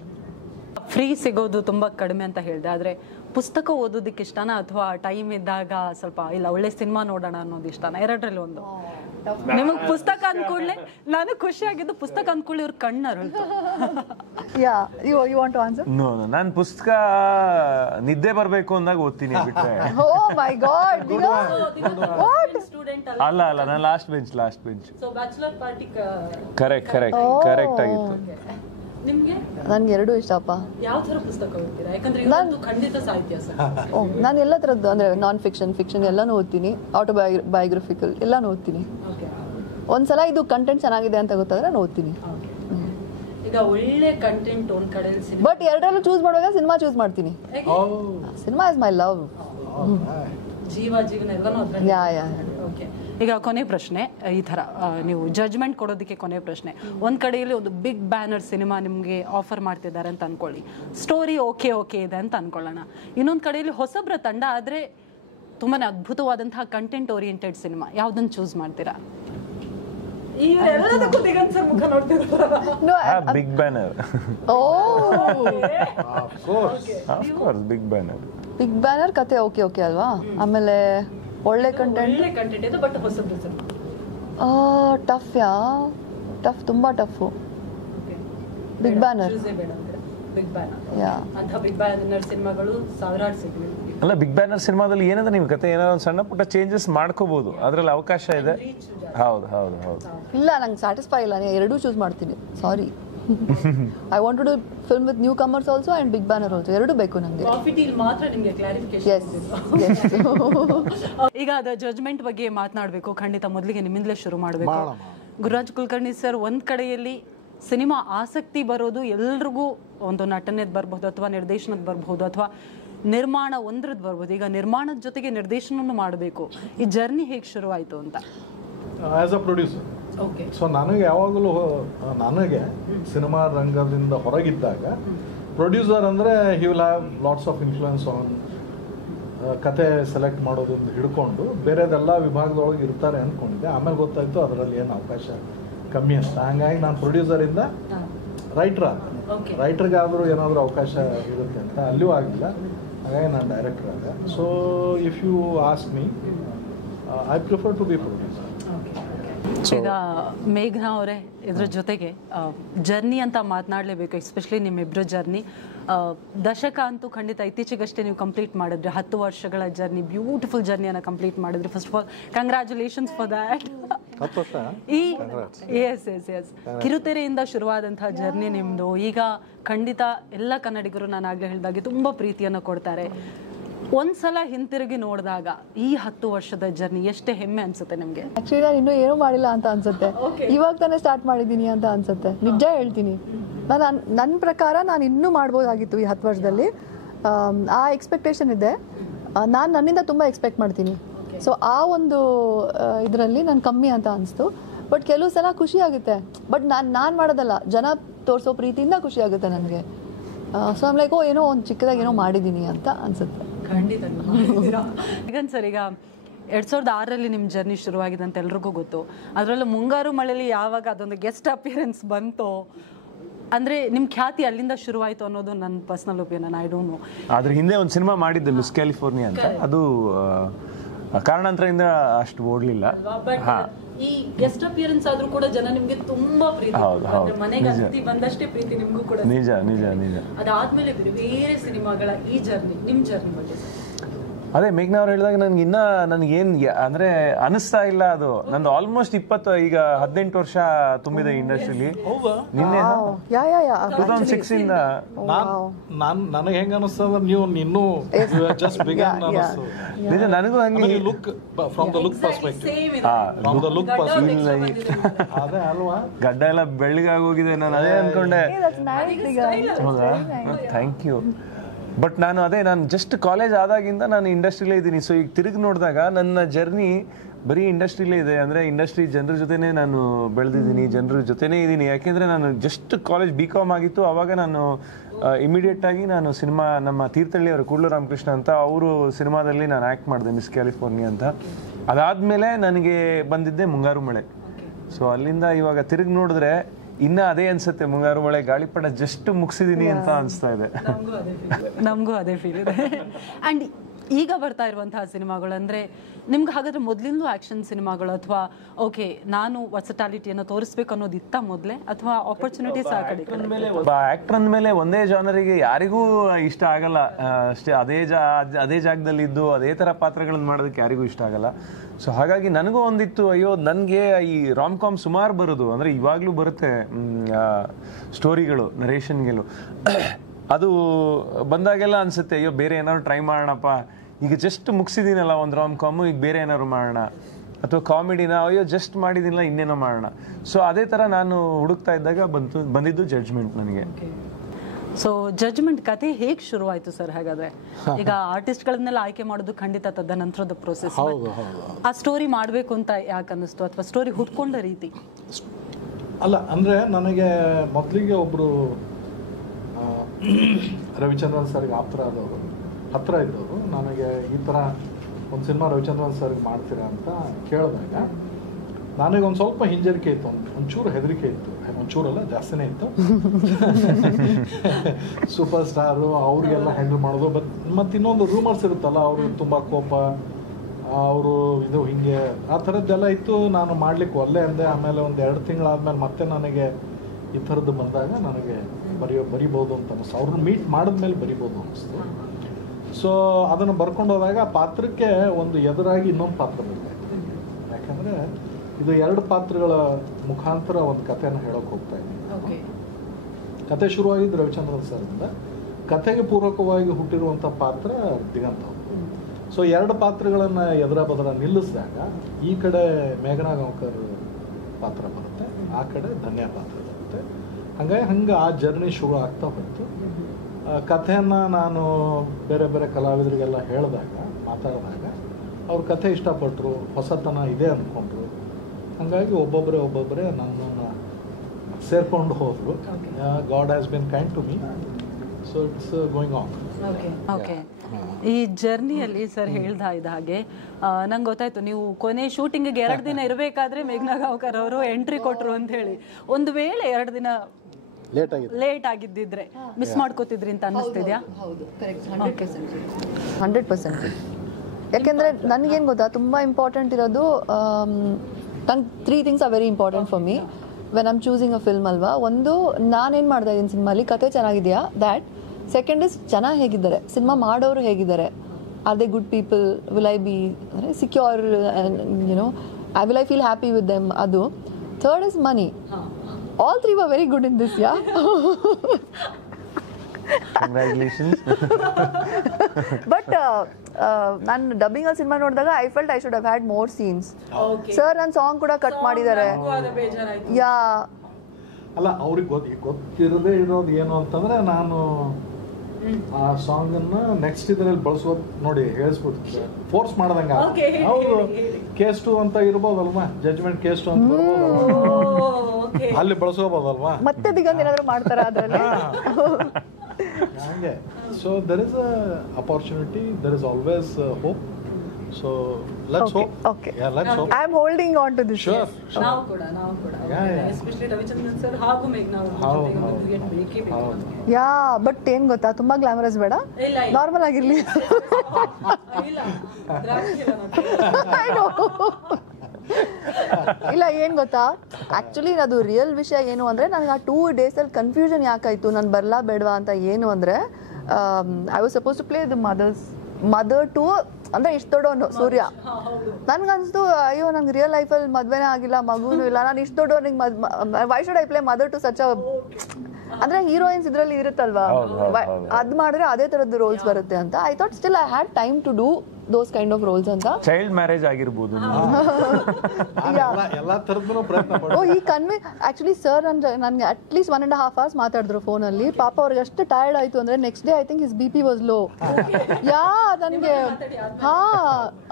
ಫ್ರೀ ಸಿಗೋದು ತುಂಬಾ ಕಡಿಮೆ ಅಂತ ಹೇಳಿದೆ, ಆದ್ರೆ ಪುಸ್ತಕ ಓದೋದಕ್ಕೆ ಇಷ್ಟನಾ ಅಥವಾ ಟೈಮ್ ಇದ್ದಾಗ ಸ್ವಲ್ಪ ಇಲ್ಲ ಒಳ್ಳೆ ಸಿನಿಮಾ ನೋಡೋಣ ಅನ್ನೋದು ಇಷ್ಟನಾ? ಎರಡರಲ್ಲಿ ಒಂದು. ನಿಮಗೆ ಪುಸ್ತಕ ಅಂದ್ಕೂಡ್ಲೆ ನಾನು ಖುಷಿಯಾಗಿದ್ದು, ಪುಸ್ತಕ ಅಂದ್ಕೊಳ್ಳಿ ಇವ್ರ ಕಣ್ಣರಳ್ತು. ನಾನು ಪುಸ್ತಕ ನಿದ್ದೆ ಬರ್ಬೇಕು ಅಂದಾಗ ಓದ್ತೀನಿ, ಬಿಟ್ರೆ ಅಲ್ಲ ನಾನು ಲಾಸ್ಟ್ ಬೆಂಚ್. ಕರೆಕ್ಟ್ ಆಗಿತ್ತು. ನಿಮ್ಗೆ? ನನ್ಗೆ ಎರಡೂ ಇಷ್ಟಪ್ಪ. ಯಾವ ತರ ಪುಸ್ತಕ ಓದ್ತೀರಾ? ಯಾಕಂದ್ರೆ ಇವತ್ತು ಖಂಡಿತ ಸಾಹಿತ್ಯ ಸರ್. ನಾನು ಎಲ್ಲ ಥರದ್ದು, ಅಂದರೆ ನಾನ್ ಫಿಕ್ಷನ್ ಎಲ್ಲನೂ ಓದ್ತೀನಿ, ಆಟೋಬಯೋಗ್ರಫಿಕಲ್ ಎಲ್ಲನೂ ಓದ್ತೀನಿ. ಒಂದ್ಸಲ ಇದು ಕಂಟೆಂಟ್ ಚೆನ್ನಾಗಿದೆ ಅಂತ ಗೊತ್ತಾದ್ರೆ ನಾನು ಓದ್ತೀನಿ. ಈಗ ಒಳ್ಳೆ ಕಂಟೆಂಟ್ ಒಂದ್ ಕಡೆ, ಬಟ್ ಎರಡರಲ್ಲೂ ಚೂಸ್ ಮಾಡುವಾಗ ಸಿನಿಮಾ ಚೂಸ್ ಮಾಡ್ತೀನಿ. Cinema is my love. ಜೀವನ ಎಲ್ಲನೂ ಓಕೆ. ಈಗ ಕೊನೆ ಪ್ರಶ್ನೆ, ಈ ಥರ ನೀವು ಜಡ್ಜ್ಮೆಂಟ್ ಕೊಡೋದಕ್ಕೆ ಕೊನೆ ಪ್ರಶ್ನೆ. ಒಂದು ಕಡೆಯಲ್ಲಿ ಒಂದು ಬಿಗ್ ಬ್ಯಾನರ್ ಸಿನಿಮಾ ನಿಮಗೆ ಆಫರ್ ಮಾಡ್ತಿದ್ದಾರೆ ಅಂತ ಅನ್ಕೊಳ್ಳಿ, ಸ್ಟೋರಿ ಓಕೆ ಇದೆ ಅಂತ ಅನ್ಕೊಳ್ಳೋಣ. ಇನ್ನೊಂದು ಕಡೆಯಲ್ಲಿ ಹೊಸಬ್ರ ತಂಡ ಆದರೆ ತುಂಬಾ ಅದ್ಭುತವಾದಂತಹ ಕಂಟೆಂಟ್ ಓರಿಯೆಂಟೆಡ್ ಸಿನಿಮಾ, ಯಾವುದನ್ನು ಚೂಸ್ ಮಾಡ್ತೀರಾ? Big banner. ಬಿಗ್ ಬ್ಯಾನರ್ ಕತೆ ಓಕೆ ಅಲ್ವಾ? ಆಮೇಲೆ ಒಳ್ಳೆ ಕಂಟೆಂಟ್ ಇದೆ ಬಟ್ ಹೊಸಬ್ರು ಟಫ್, ತುಂಬಾ ಟಫ್. ಬಿಗ್ ಬ್ಯಾನರ್ ಸಿನಿಮಾಗಳು ಸಾವಿರಾರು ಸಿಗ್ಲಿ. ಅಲ್ಲ, ಬಿಗ್ ಬ್ಯಾನರ್ ಸಿನಿಮಾದಲ್ಲಿ ಏನಂದ್ರೆ ನಿಮ್ ಕತೆ ಏನಾದ್ರು ಒಂದು ಸಣ್ಣ ಪುಟ್ಟ ಚೇಂಜಸ್ ಮಾಡ್ಕೋಬಹುದು, ಅದ್ರಲ್ಲಿ ಅವಕಾಶ ಇದೆ. ಹೌದು. ಇಲ್ಲ, ನಂಗೆ ಸ್ಯಾಟಿಸ್ಫೈ ಇಲ್ಲ, ನಾನು ಎರಡೂ ಚೂಸ್ ಮಾಡ್ತೀನಿ. Sorry, I want to do film with newcomers also and big banner also, ಎರಡು ಬೇಕು ನಮಗೆ. ಮಾತ್ರ ನಿಮಗೆ ಕ್ಲಾರಿಫಿಕೇಶನ್. ಈಗ ಅದ ಜಡ್ಜ್ಮೆಂಟ್ ಬಗ್ಗೆ ಮಾತನಾಡಬೇಕು. ಖಂಡಿತ ಮೊದಲಿಗೆ ನಿಮ್ಮಿಂದಲೇ ಶುರು ಮಾಡಬೇಕು. ಗುರುರಾಜ್ ಕುಲಕರ್ಣಿ ಸರ್, ಒಂದ್ ಕಡೆಯಲ್ಲಿ ಸಿನಿಮಾ ಆಸಕ್ತಿ ಬರೋದು ಎಲ್ರಿಗೂ, ಒಂದು ನಟನೆದ್ ಬರ್ಬೋದು ಅಥವಾ ನಿರ್ದೇಶನದ ಬರ್ಬೋದು ಅಥವಾ ನಿರ್ಮಾಣ ಒಂದ್ರದ್ದು ಬರ್ಬೋದು. ಈಗ ನಿರ್ಮಾಣದ ಜೊತೆಗೆ ನಿರ್ದೇಶನವನ್ನು ಮಾಡಬೇಕು, ಈ ಜರ್ನಿ ಹೇಗೆ ಶುರುವಾಯಿತು ಅಂತ? ಆಸ್ ಅ ಪ್ರೊಡ್ಯೂಸರ್, ಸೊ ನನಗೆ ಯಾವಾಗಲೂ ಸಿನಿಮಾ ರಂಗದಿಂದ ಹೊರಗಿದ್ದಾಗ ಪ್ರೊಡ್ಯೂಸರ್ ಅಂದರೆ he will have lots of influence on ಕತೆ ಸೆಲೆಕ್ಟ್ ಮಾಡೋದನ್ನು ಹಿಡ್ಕೊಂಡು ಬೇರೆದೆಲ್ಲ ವಿಭಾಗದೊಳಗೆ ಇರ್ತಾರೆ ಅಂದ್ಕೊಂಡಿದ್ದೆ. ಆಮೇಲೆ ಗೊತ್ತಾಯಿತು ಅದರಲ್ಲಿ ಏನು ಅವಕಾಶ ಕಮ್ಮಿ ಅಂತ. ಹಾಗಾಗಿ ನಾನು ಪ್ರೊಡ್ಯೂಸರಿಂದ ರೈಟ್ರಿಗಾದರೂ ಏನಾದರೂ ಅವಕಾಶ ಇರುತ್ತೆ ಅಂತ, ಅಲ್ಲಿಯೂ ಆಗಿಲ್ಲ. ಹಾಗಾಗಿ ನಾನು ಡೈರೆಕ್ಟರ್ ಆಗ. So if you ask me, I prefer to be producer. ಈಗ ಮೇಘನಾ ಅವರೇ, ಇದ್ರ ಜೊತೆಗೆ ಜರ್ನಿ ಅಂತ ಮಾತನಾಡಲೇಬೇಕು, ಎಸ್ಪೆಷಲಿ ನಿಮ್ಮಿಬ್ಬರ ಜರ್ನಿ. ದಶಕ ಅಂತೂ ಖಂಡಿತ ಇತ್ತೀಚೆಗಷ್ಟೇ ನೀವು ಕಂಪ್ಲೀಟ್ ಮಾಡಿದ್ರಿ, 10 ವರ್ಷಗಳ ಜರ್ನಿ, ಬ್ಯೂಟಿಫುಲ್ ಜರ್ನಿಯನ್ನು ಕಂಪ್ಲೀಟ್ ಮಾಡಿದ್ರಿ. First of all congratulations for that. Yes ಕಿರುತೆರೆಯಿಂದ ಶುರುವಾದಂತಹ ಜರ್ನಿ ನಿಮ್ಮದು. ಈಗ ಖಂಡಿತ ಎಲ್ಲ ಕನ್ನಡಿಗರು, ನಾನು ಆಗಲೇ ಹೇಳಿದಾಗೆ, ತುಂಬ ಪ್ರೀತಿಯನ್ನು ಕೊಡ್ತಾರೆ. ಒಂದ್ಸಲ ಹಿಂತಿರುಗಿ ನೋಡಿದಾಗ ಈ 10 ವರ್ಷದ ಜರ್ನಿ ಎಷ್ಟೇ ಹೆಮ್ಮೆ ಅನ್ಸುತ್ತೆ ನಿಮ್ಗೆ? ಆಕ್ಚುಲಿ ನಾನು ಇನ್ನೂ ಏನೂ ಮಾಡಿಲ್ಲ ಅಂತ ಅನ್ಸುತ್ತೆ, ಇವಾಗ ತಾನೇ ಸ್ಟಾರ್ಟ್ ಮಾಡಿದ್ದೀನಿ ಅಂತ ಅನ್ಸುತ್ತೆ. ನಿಜ ಹೇಳ್ತೀನಿ, ನನ್ನ ಪ್ರಕಾರ ನಾನು ಇನ್ನೂ ಮಾಡ್ಬೋದಾಗಿತ್ತು ಈ 10 ವರ್ಷದಲ್ಲಿ. ಆ ಎಕ್ಸ್ಪೆಕ್ಟೇಷನ್ ಇದೆ. ನಾನು ನನ್ನಿಂದ ತುಂಬ ಎಕ್ಸ್ಪೆಕ್ಟ್ ಮಾಡ್ತೀನಿ. ಸೊ ಆ ಒಂದು ಇದರಲ್ಲಿ ನಾನು ಕಮ್ಮಿ ಅಂತ ಅನಿಸ್ತು. ಬಟ್ ಕೆಲವು ಸಲ ಖುಷಿ ಆಗುತ್ತೆ, ಬಟ್ ನಾನು ಮಾಡೋದಲ್ಲ, ಜನ ತೋರಿಸೋ ಪ್ರೀತಿಯಿಂದ ಖುಷಿ ಆಗುತ್ತೆ ನನಗೆ. ಸೊ ಐಮ್ ಲೈಕ್, ಏನೋ ಒಂದು ಚಿಕ್ಕದಾಗಿ ಏನೋ ಮಾಡಿದ್ದೀನಿ ಅಂತ ಅನ್ಸುತ್ತೆ. ಖಂಡಿತ ಈಗ ಸರ್, ಈಗ 2006ರಲ್ಲಿ ನಿಮ್ಮ ಜರ್ನಿ ಶುರುವಾಗಿದೆ ಅಂತ ಎಲ್ರಿಗೂ ಗೊತ್ತು. ಅದರಲ್ಲೂ ಮುಂಗಾರು ಮಳೆಯಲ್ಲಿ ಯಾವಾಗ ಅದೊಂದು ಗೆಸ್ಟ್ ಅಪಿಯರೆನ್ಸ್ ಬಂತು, ಅಂದ್ರೆ ನಿಮ್ಮ ಖ್ಯಾತಿ ಅಲ್ಲಿಂದ ಶುರುವಾಯಿತು ಅನ್ನೋದು ನನ್ನ personal opinion. I don't no. ಅದ್ರ ಹಿಂದೆ ಒಂದು ಸಿನಿಮಾ ಮಾಡಿದ್ದೆ, ಮಿಸ್ ಕ್ಯಾಲಿಫೋರ್ನಿಯಾ ಅಂತ. ಅದು ಕಾರಣಾಂತರದಿಂದ ಅಷ್ಟು ಓಡಲಿಲ್ಲ. ಈ ಗೆಸ್ಟ್ ಅಪಿಯರೆನ್ಸ್ ಆದ್ರೂ ಕೂಡ ಜನ ನಿಮ್ಗೆ ತುಂಬಾ ಪ್ರೀತಿ, ಅಂದ್ರೆ ಮನೆಗೆ ಅತಿಥಿ ಬಂದಷ್ಟೇ ಪ್ರೀತಿ ನಿಮ್ಗೂ ಕೂಡ. ನಿಜ ನಿಜ ನಿಜ. ಅದಾದ್ಮೇಲೆ ಬೇರೆ ಸಿನಿಮಾಗಳ ಈ ಜರ್ನಿ, ನಿಮ್ ಜರ್ನಿ ಬಗ್ಗೆ ಅದೇ ಮೇಘ್ನಾ ಅವ್ರು ಹೇಳಿದಾಗ ನನ್ಗೇನ್ ಅಂದ್ರೆ ಅನಿಸ್ತಾ ಇಲ್ಲ ಅದು. ನಂದು ಆಲ್ಮೋಸ್ಟ್ 18 ವರ್ಷ ತುಂಬಿದೆ ಇಂಡಸ್ಟ್ರಿಲಿ. ನಿನ್ನೆ 2006 ಇಂದ ನನಗೆ ಹೆಂಗ ಅನಿಸ್ತದ, ನೀವು ಇನ್ನೂ ಜಸ್ಟ್ ಬಿಗಿನ್ ಅನಿಸ್ತದ. ನಿಜ, ನನಗೂ ಹಂಗೆ. Look from the look perspective, from the look ಅದೇ ಅಲ್ವಾ, ಗಡ್ಡ ಎಲ್ಲ ಬೆಳ್ಳಗಾಗೋಗಿದೆ. ನಾನು ಅದೇ ಅನ್ಕೊಂಡೆ. ಹೌದಾ, ಥ್ಯಾಂಕ್ ಯು. ಬಟ್ ನಾನು ಜಸ್ಟ್ ಕಾಲೇಜ್ ಆದಾಗಿಂದ ನಾನು ಇಂಡಸ್ಟ್ರಿಲೇ ಇದ್ದೀನಿ. ಸೊ ಈಗ ತಿರುಗಿ ನೋಡಿದಾಗ ನನ್ನ ಜರ್ನಿ ಬರೀ ಇಂಡಸ್ಟ್ರಿಲೇ ಇದೆ. ಅಂದರೆ ಇಂಡಸ್ಟ್ರಿ ಜನರ ಜೊತೆನೇ ನಾನು ಬೆಳೆದಿದ್ದೀನಿ, ಜನರ ಜೊತೆನೇ ಇದ್ದೀನಿ. ಯಾಕೆಂದರೆ ನಾನು ಜಸ್ಟ್ ಕಾಲೇಜ್ BCom ಆಗಿತ್ತು. ಆವಾಗ ನಾನು ಇಮಿಡಿಯೇಟ್ ಆಗಿ ನಾನು ಸಿನಿಮಾ, ನಮ್ಮ ತೀರ್ಥಹಳ್ಳಿ ಅವರು ಕೂಡ್ಲು ರಾಮಕೃಷ್ಣ ಅಂತ, ಅವರು ಸಿನಿಮಾದಲ್ಲಿ ನಾನು ಆ್ಯಕ್ಟ್ ಮಾಡಿದೆ, ಮಿಸ್ ಕ್ಯಾಲಿಫೋರ್ನಿಯಾ ಅಂತ. ಅದಾದಮೇಲೆ ನನಗೆ ಬಂದಿದ್ದೆ ಮುಂಗಾರು ಮಳೆ. ಸೊ ಅಲ್ಲಿಂದ ಇವಾಗ ತಿರುಗಿ ನೋಡಿದ್ರೆ ಇನ್ನ ಅದೇ ಅನ್ಸುತ್ತೆ, ಮುಂಗಾರು ಮಳೆ ಗಾಳಿಪಟ ಜಸ್ಟ್ ಮುಗಿಸಿದೀನಿ ಅಂತ ಅನಿಸ್ತಾ ಇದೆ. ನಮಗೂ ಅದೇ ಫೀಲ್ ಇದೆ. ಅಂಡ್ ಈಗ ಬರ್ತಾ ಇರುವಂತಹ ಸಿನಿಮಾಗಳು ಅಂದ್ರೆ ನಿಮ್ಗೆ ಹಾಗಾದ್ರೆ ಮೊದಲಿಂದಲೂ ಆಕ್ಷನ್ ಸಿನಿಮಾಗಳು, ಅಥವಾ ಓಕೆ ನಾನು ವರ್ಸಟಾಲಿಟಿಯನ್ನು ತೋರಿಸ್ಬೇಕು ಅನ್ನೋದು ಇತ್ತ ಮೊದಲೇ, ಅಥವಾ ಆಪರ್ಚುನಿಟೀಸ್ ಆ ಕಡೆ? ಒಬ್ಬ ಆಕ್ಟರ್ ಅಂದಮೇಲೆ ಒಂದೇ ಜಾನರಿಗೆ ಯಾರಿಗೂ ಇಷ್ಟ ಆಗಲ್ಲ ಅಷ್ಟೇ. ಅದೇ ಜಾಗದಲ್ಲಿ ಇದ್ದು ಅದೇ ಥರ ಪಾತ್ರಗಳನ್ನ ಮಾಡೋದಕ್ಕೆ ಯಾರಿಗೂ ಇಷ್ಟ ಆಗಲ್ಲ. ಸೊ ಹಾಗಾಗಿ ನನಗೂ ಒಂದಿತ್ತು, ಅಯ್ಯೋ ನನಗೆ ಈ ರಾಮ್-ಕಾಮ್ ಸುಮಾರು ಬರೋದು, ಅಂದರೆ ಇವಾಗಲೂ ಬರುತ್ತೆ ಸ್ಟೋರಿಗಳು, ನರೇಷನ್ಗೆಲ್ಲ. ಅದು ಬಂದಾಗೆಲ್ಲ ಅನಿಸುತ್ತೆ, ಅಯ್ಯೋ ಬೇರೆ ಏನಾದ್ರು ಟ್ರೈ ಮಾಡೋಣಪ್ಪ. ಈಗ ಜಸ್ಟ್ ಮುಗಿಸಿದ್ದೀನಲ್ಲ ಒಂದು ರಾಮ್-ಕಾಮು, ಈಗ ಬೇರೆ ಏನಾದ್ರು ಮಾಡೋಣ. ಅಥವಾ ಕಾಮಿಡಿನ, ಅಯ್ಯೋ ಜಸ್ಟ್ ಮಾಡಿದ್ದೀನಲ್ಲ ಇನ್ನೇನೋ ಮಾಡೋಣ. ಸೊ ಅದೇ ಥರ ನಾನು ಹುಡುಕ್ತಾ ಇದ್ದಾಗ ಬಂದಿದ್ದು ಜಡ್ಜ್ಮೆಂಟ್ ನನಗೆ. ಸೊ ಜಡ್ಜ್ಮೆಂಟ್ ಕತೆ ಹೇಗೆ ಶುರುವಾಯಿತು ಸರ್? ಹಾಗಾದ್ರೆ ಈಗ ಆರ್ಟಿಸ್ಟ್ಗಳನ್ನೆಲ್ಲ ಆಯ್ಕೆ ಮಾಡೋದು ಖಂಡಿತ ತದನಂತರದ ಪ್ರೋಸೆಸ್. ಆ ಸ್ಟೋರಿ ಮಾಡಬೇಕು ಅಂತ ಯಾಕೆ ಅನ್ನಿಸ್ತು, ಅಥವಾ ಸ್ಟೋರಿ ಹುಡ್ಕೊಂಡ ರೀತಿ? ಅಲ್ಲ, ಅಂದರೆ ನನಗೆ ಮೊದಲಿಗೆ ಒಬ್ಬರು ರವಿಚಂದ್ರನ್ ಸರ್ಗೆ ಹತ್ರ ಇದ್ದವರು ನನಗೆ ಈ ಥರ ಒಂದು ಸಿನಿಮಾ ರವಿಚಂದ್ರನ್ ಸರ್ಗೆ ಮಾಡ್ತೀರಾ ಅಂತ ಕೇಳಿದಾಗ ನನಗೆ ಒಂದು ಸ್ವಲ್ಪ ಹಿಂಜರಿಕೆ ಇತ್ತು, ಒಂಚೂರು ಹೆದರಿಕೆ ಇತ್ತು. ಒಂಚೂರಲ್ಲ, ಜಾಸ್ತಿನೇ ಇತ್ತು. ಸೂಪರ್ ಸ್ಟಾರು ಅವ್ರಿಗೆಲ್ಲ ಹ್ಯಾಂಡಲ್ ಮಾಡೋದು. ಮತ್ತು ಇನ್ನೊಂದು ರೂಮರ್ಸ್ ಇರುತ್ತಲ್ಲ, ಅವರು ತುಂಬ ಕೋಪ, ಅವರು ಇದು ಹಿಂಗೆ ಆ ಥರದ್ದೆಲ್ಲ ಇತ್ತು. ನಾನು ಮಾಡ್ಲಿಕ್ಕೆ ಒಲ್ಲೆ ಅಂದೆ. ಆಮೇಲೆ ಒಂದು 2 ತಿಂಗಳಾದ್ಮೇಲೆ ಮತ್ತೆ ನನಗೆ ಈ ಥರದ್ದು ಬಂದಾಗ ನನಗೆ ಬರಿಬೋದು ಅಂತ ಅನಿಸ್ತು. ಅವ್ರನ್ನ ಮೀಟ್ ಮಾಡಿದ್ಮೇಲೆ ಬರಿಬೋದು ಅನಿಸ್ತು. ಸೊ ಅದನ್ನು ಬರ್ಕೊಂಡು ಹೋದಾಗ ಪಾತ್ರಕ್ಕೆ ಒಂದು ಎದುರಾಗಿ ಇನ್ನೊಂದು ಪಾತ್ರ ಬೇಕಾಯ್ತು. ಯಾಕಂದರೆ ಇದು 2 ಪಾತ್ರಗಳ ಮುಖಾಂತರ ಒಂದು ಕಥೆನ ಹೇಳೋಕೆ ಹೋಗ್ತಾ ಇದ್ದೀನಿ. ಕತೆ ಶುರುವಾಗಿದ್ದು ರವಿಚಂದ್ರನ್ ಸರಿಂದ. ಕತೆಗೆ ಪೂರಕವಾಗಿ ಹುಟ್ಟಿರುವಂಥ ಪಾತ್ರ ದಿಗಂತ. ಸೊ 2 ಪಾತ್ರಗಳನ್ನು ಎದುರ ಬದರ ನಿಲ್ಲಿಸಿದಾಗ ಈ ಕಡೆ ಮೇಘನಾ ಗಾಂವ್ಕರ್ ಪಾತ್ರ ಬರುತ್ತೆ, ಆ ಕಡೆ ಧನ್ಯ ಪಾತ್ರ ಬರುತ್ತೆ. ಹಂಗೆ ಆ ಜರ್ನಿ ಶುರು ಆಗ್ತಾ ಹೋಯಿತು. ಕಥೆಯನ್ನು ನಾನು ಬೇರೆ ಬೇರೆ ಕಲಾವಿದರಿಗೆಲ್ಲ ಮಾತಾಡಿದಾಗ ಅವ್ರ ಕಥೆ ಇಷ್ಟಪಟ್ಟರು, ಹೊಸತನ ಇದೆ ಅಂದ್ಕೊಂಡ್ರು. ಹಾಗಾಗಿ ಒಬ್ಬೊಬ್ಬರೇ ನನ್ನನ್ನು ಸೇರ್ಕೊಂಡು ಹೋದರು. God has been kind to me. So it's going on. Okay. ಈ ಜರ್ನಿಯಲ್ಲಿ ಸರ್ ಹೇಳ್ದ ಹಾಗೆ ನಂಗೆ ಗೊತ್ತಾಯ್ತು, ನೀವು ಕೊನೆ ಶೂಟಿಂಗಿಗೆ 2 ದಿನ ಇರಬೇಕಾದ್ರೆ ಮೇಘನಾ ಗಾಂವ್ಕರ್ ಅವರು ಎಂಟ್ರಿ ಕೊಟ್ಟರು ಅಂತ ಹೇಳಿ. ಒಂದು ವೇಳೆ 2 ದಿನ ಲೇಟ್ ಆಗಿದ್ದಿದ್ರೆ ಮಿಸ್ ಮಾಡ್ಕೋತಿದ್ರಿ ಅಂತ ಅನ್ನಿಸ್ತಿದ್ಯಾ? 100%. ಯಾಕೆಂದರೆ ನನಗೇನು ಗೊತ್ತಾ, ತುಂಬ ಇಂಪಾರ್ಟೆಂಟ್ ಇರೋದು, ನಂಗೆ 3 things are very important for me when I'm choosing a film ಅಲ್ವಾ. ಒಂದು, ನಾನೇನು ಮಾಡ್ತಾ ಇದ್ದೀನಿ ಸಿನಿಮಾಲಿ, ಕತೆ ಚೆನ್ನಾಗಿದೆಯಾ, ದ್ಯಾಟ್. ಸೆಕೆಂಡ್ ಇಸ್ ಜನ ಹೇಗಿದ್ದಾರೆ, ಸಿನಿಮಾ ಮಾಡೋರು ಹೇಗಿದ್ದಾರೆ, are they good people, will I be secure, will I feel happy with them, ಅದು. Third is money. All 3 were very good in this, yeah. Congratulations. But ನಾನು ಡಬ್ಬಿಂಗ್ ಅಲ್ಲಿ cinema ನೋಡಿದಾಗ I felt I should have had more scenes. Sir ನನ್ನ song ಕೂಡ cut ಮಾಡಿದ್ದಾರೆ. ಯಾ, ಅಲ್ಲ, ಅವ್ರಿಗೆ ಗೊತ್ತಿರದೇ ಇರೋದು ಏನು ಅಂತಂದ್ರೆ, ನಾನು ಆ ಸಾಂಗ್ ಅನ್ನ ನೆಕ್ಸ್ಟ್ ಇದರಲ್ಲಿ ಬಳಸೋದು ನೋಡಿ ಹೇಳಿಸ್ಬಿಡ್ತೀನಿ, ಫೋರ್ಸ್ ಮಾಡ್ದಂಗ. ಹೌದು, ಕೇಸ್ 2 ಅಂತ ಇರ್ಬೋದಲ್ವಾ, ಜಡ್ಜ್ಮೆಂಟ್ ಕೇಸ್ 2 ಅಂತ ಅಲ್ಲಿ ಬಳಸೋಬೋದಲ್ವಾ. ಮತ್ತೆ ದಿಗಂತ್ ಏನಾದ್ರು ಮಾಡ್ತಾರ ಅದರಲ್ಲಿ? ಹಂಗೆ. So there is a opportunity, there is always hope. So let's hope. Okay. Yeah, let's hope. I am holding on to this. Sure. ನಾವು ಕೂಡ ಎಸ್ಪೆಷಲಿ ರವಿಚಂದ್ರನ್ ಸರ್ ಹಾಗೂ ಮೇಘನಾ ಯಾ. ಬಟ್ ಏನ್ ಗೊತ್ತಾ, ತುಂಬಾ ಗ್ಲಾಮರಸ್ ಬೇಡ, ನಾರ್ಮಲ್ ಆಗಿರ್ಲಿ. ಇಲ್ಲ ಏನು ಗೊತ್ತಾ, ಆ್ಯಕ್ಚುಲಿ ಅದು ರಿಯಲ್ ವಿಷಯ ಏನು ಅಂದರೆ ನನಗೆ ಆ 2 ಡೇಸಲ್ಲಿ ಕನ್ಫ್ಯೂಷನ್ ಯಾಕಾಯಿತು ನಾನು ಬರಲಾ ಬೇಡವಾ ಅಂತ. ಏನು ಅಂದರೆ I was suppose to play the mother too ಅಂದರೆ ಇಷ್ಟು ದೊಡ್ಡವನು ಸೂರ್ಯ. ನನ್ಗನ್ಸ್ತು ಅಯ್ಯೋ ನಂಗೆ ರಿಯಲ್ ಲೈಫಲ್ಲಿ ಮದುವೆನೇ ಆಗಿಲ್ಲ, ಮಗುನೂ ಇಲ್ಲ, ನಾನು ಇಷ್ಟು ದೊಡ್ಡವನಿಗೆ why should I play mother to such a ಅಂದ್ರೆ ಹೀರೋಯಿನ್ಸ್ ಇದರಲ್ಲಿ ಇರುತ್ತಲ್ವಾ, ಅದ್ ಮಾಡಿದ್ರೆ ಅದೇ ತರದ್ದು ರೋಲ್ಸ್ ಬರುತ್ತೆ ಅಂತ. I thought still I had time to do those kind of roles ಅಂತ. ಚೈಲ್ಡ್ ಮ್ಯಾರೇಜ್ ಆಗಿರ್ಬೋದು. ಎಲ್ಲಾ ತರದ್ದು ಪ್ರಯತ್ನ ಓ ಈ ಆಕ್ಚುಲಿ ಸರ್ ನನ್ಗೆ ಅಟ್ಲೀಸ್ಟ್ 1.5 hours ಮಾತಾಡಿದ್ರು ಫೋನಲ್ಲಿ. ಪಾಪ ಅವ್ರಿಗೆ ಅಷ್ಟು ಟಯರ್ಡ್ ಆಯ್ತು ಅಂದ್ರೆ next day I think his BP was low. ನನಗೆ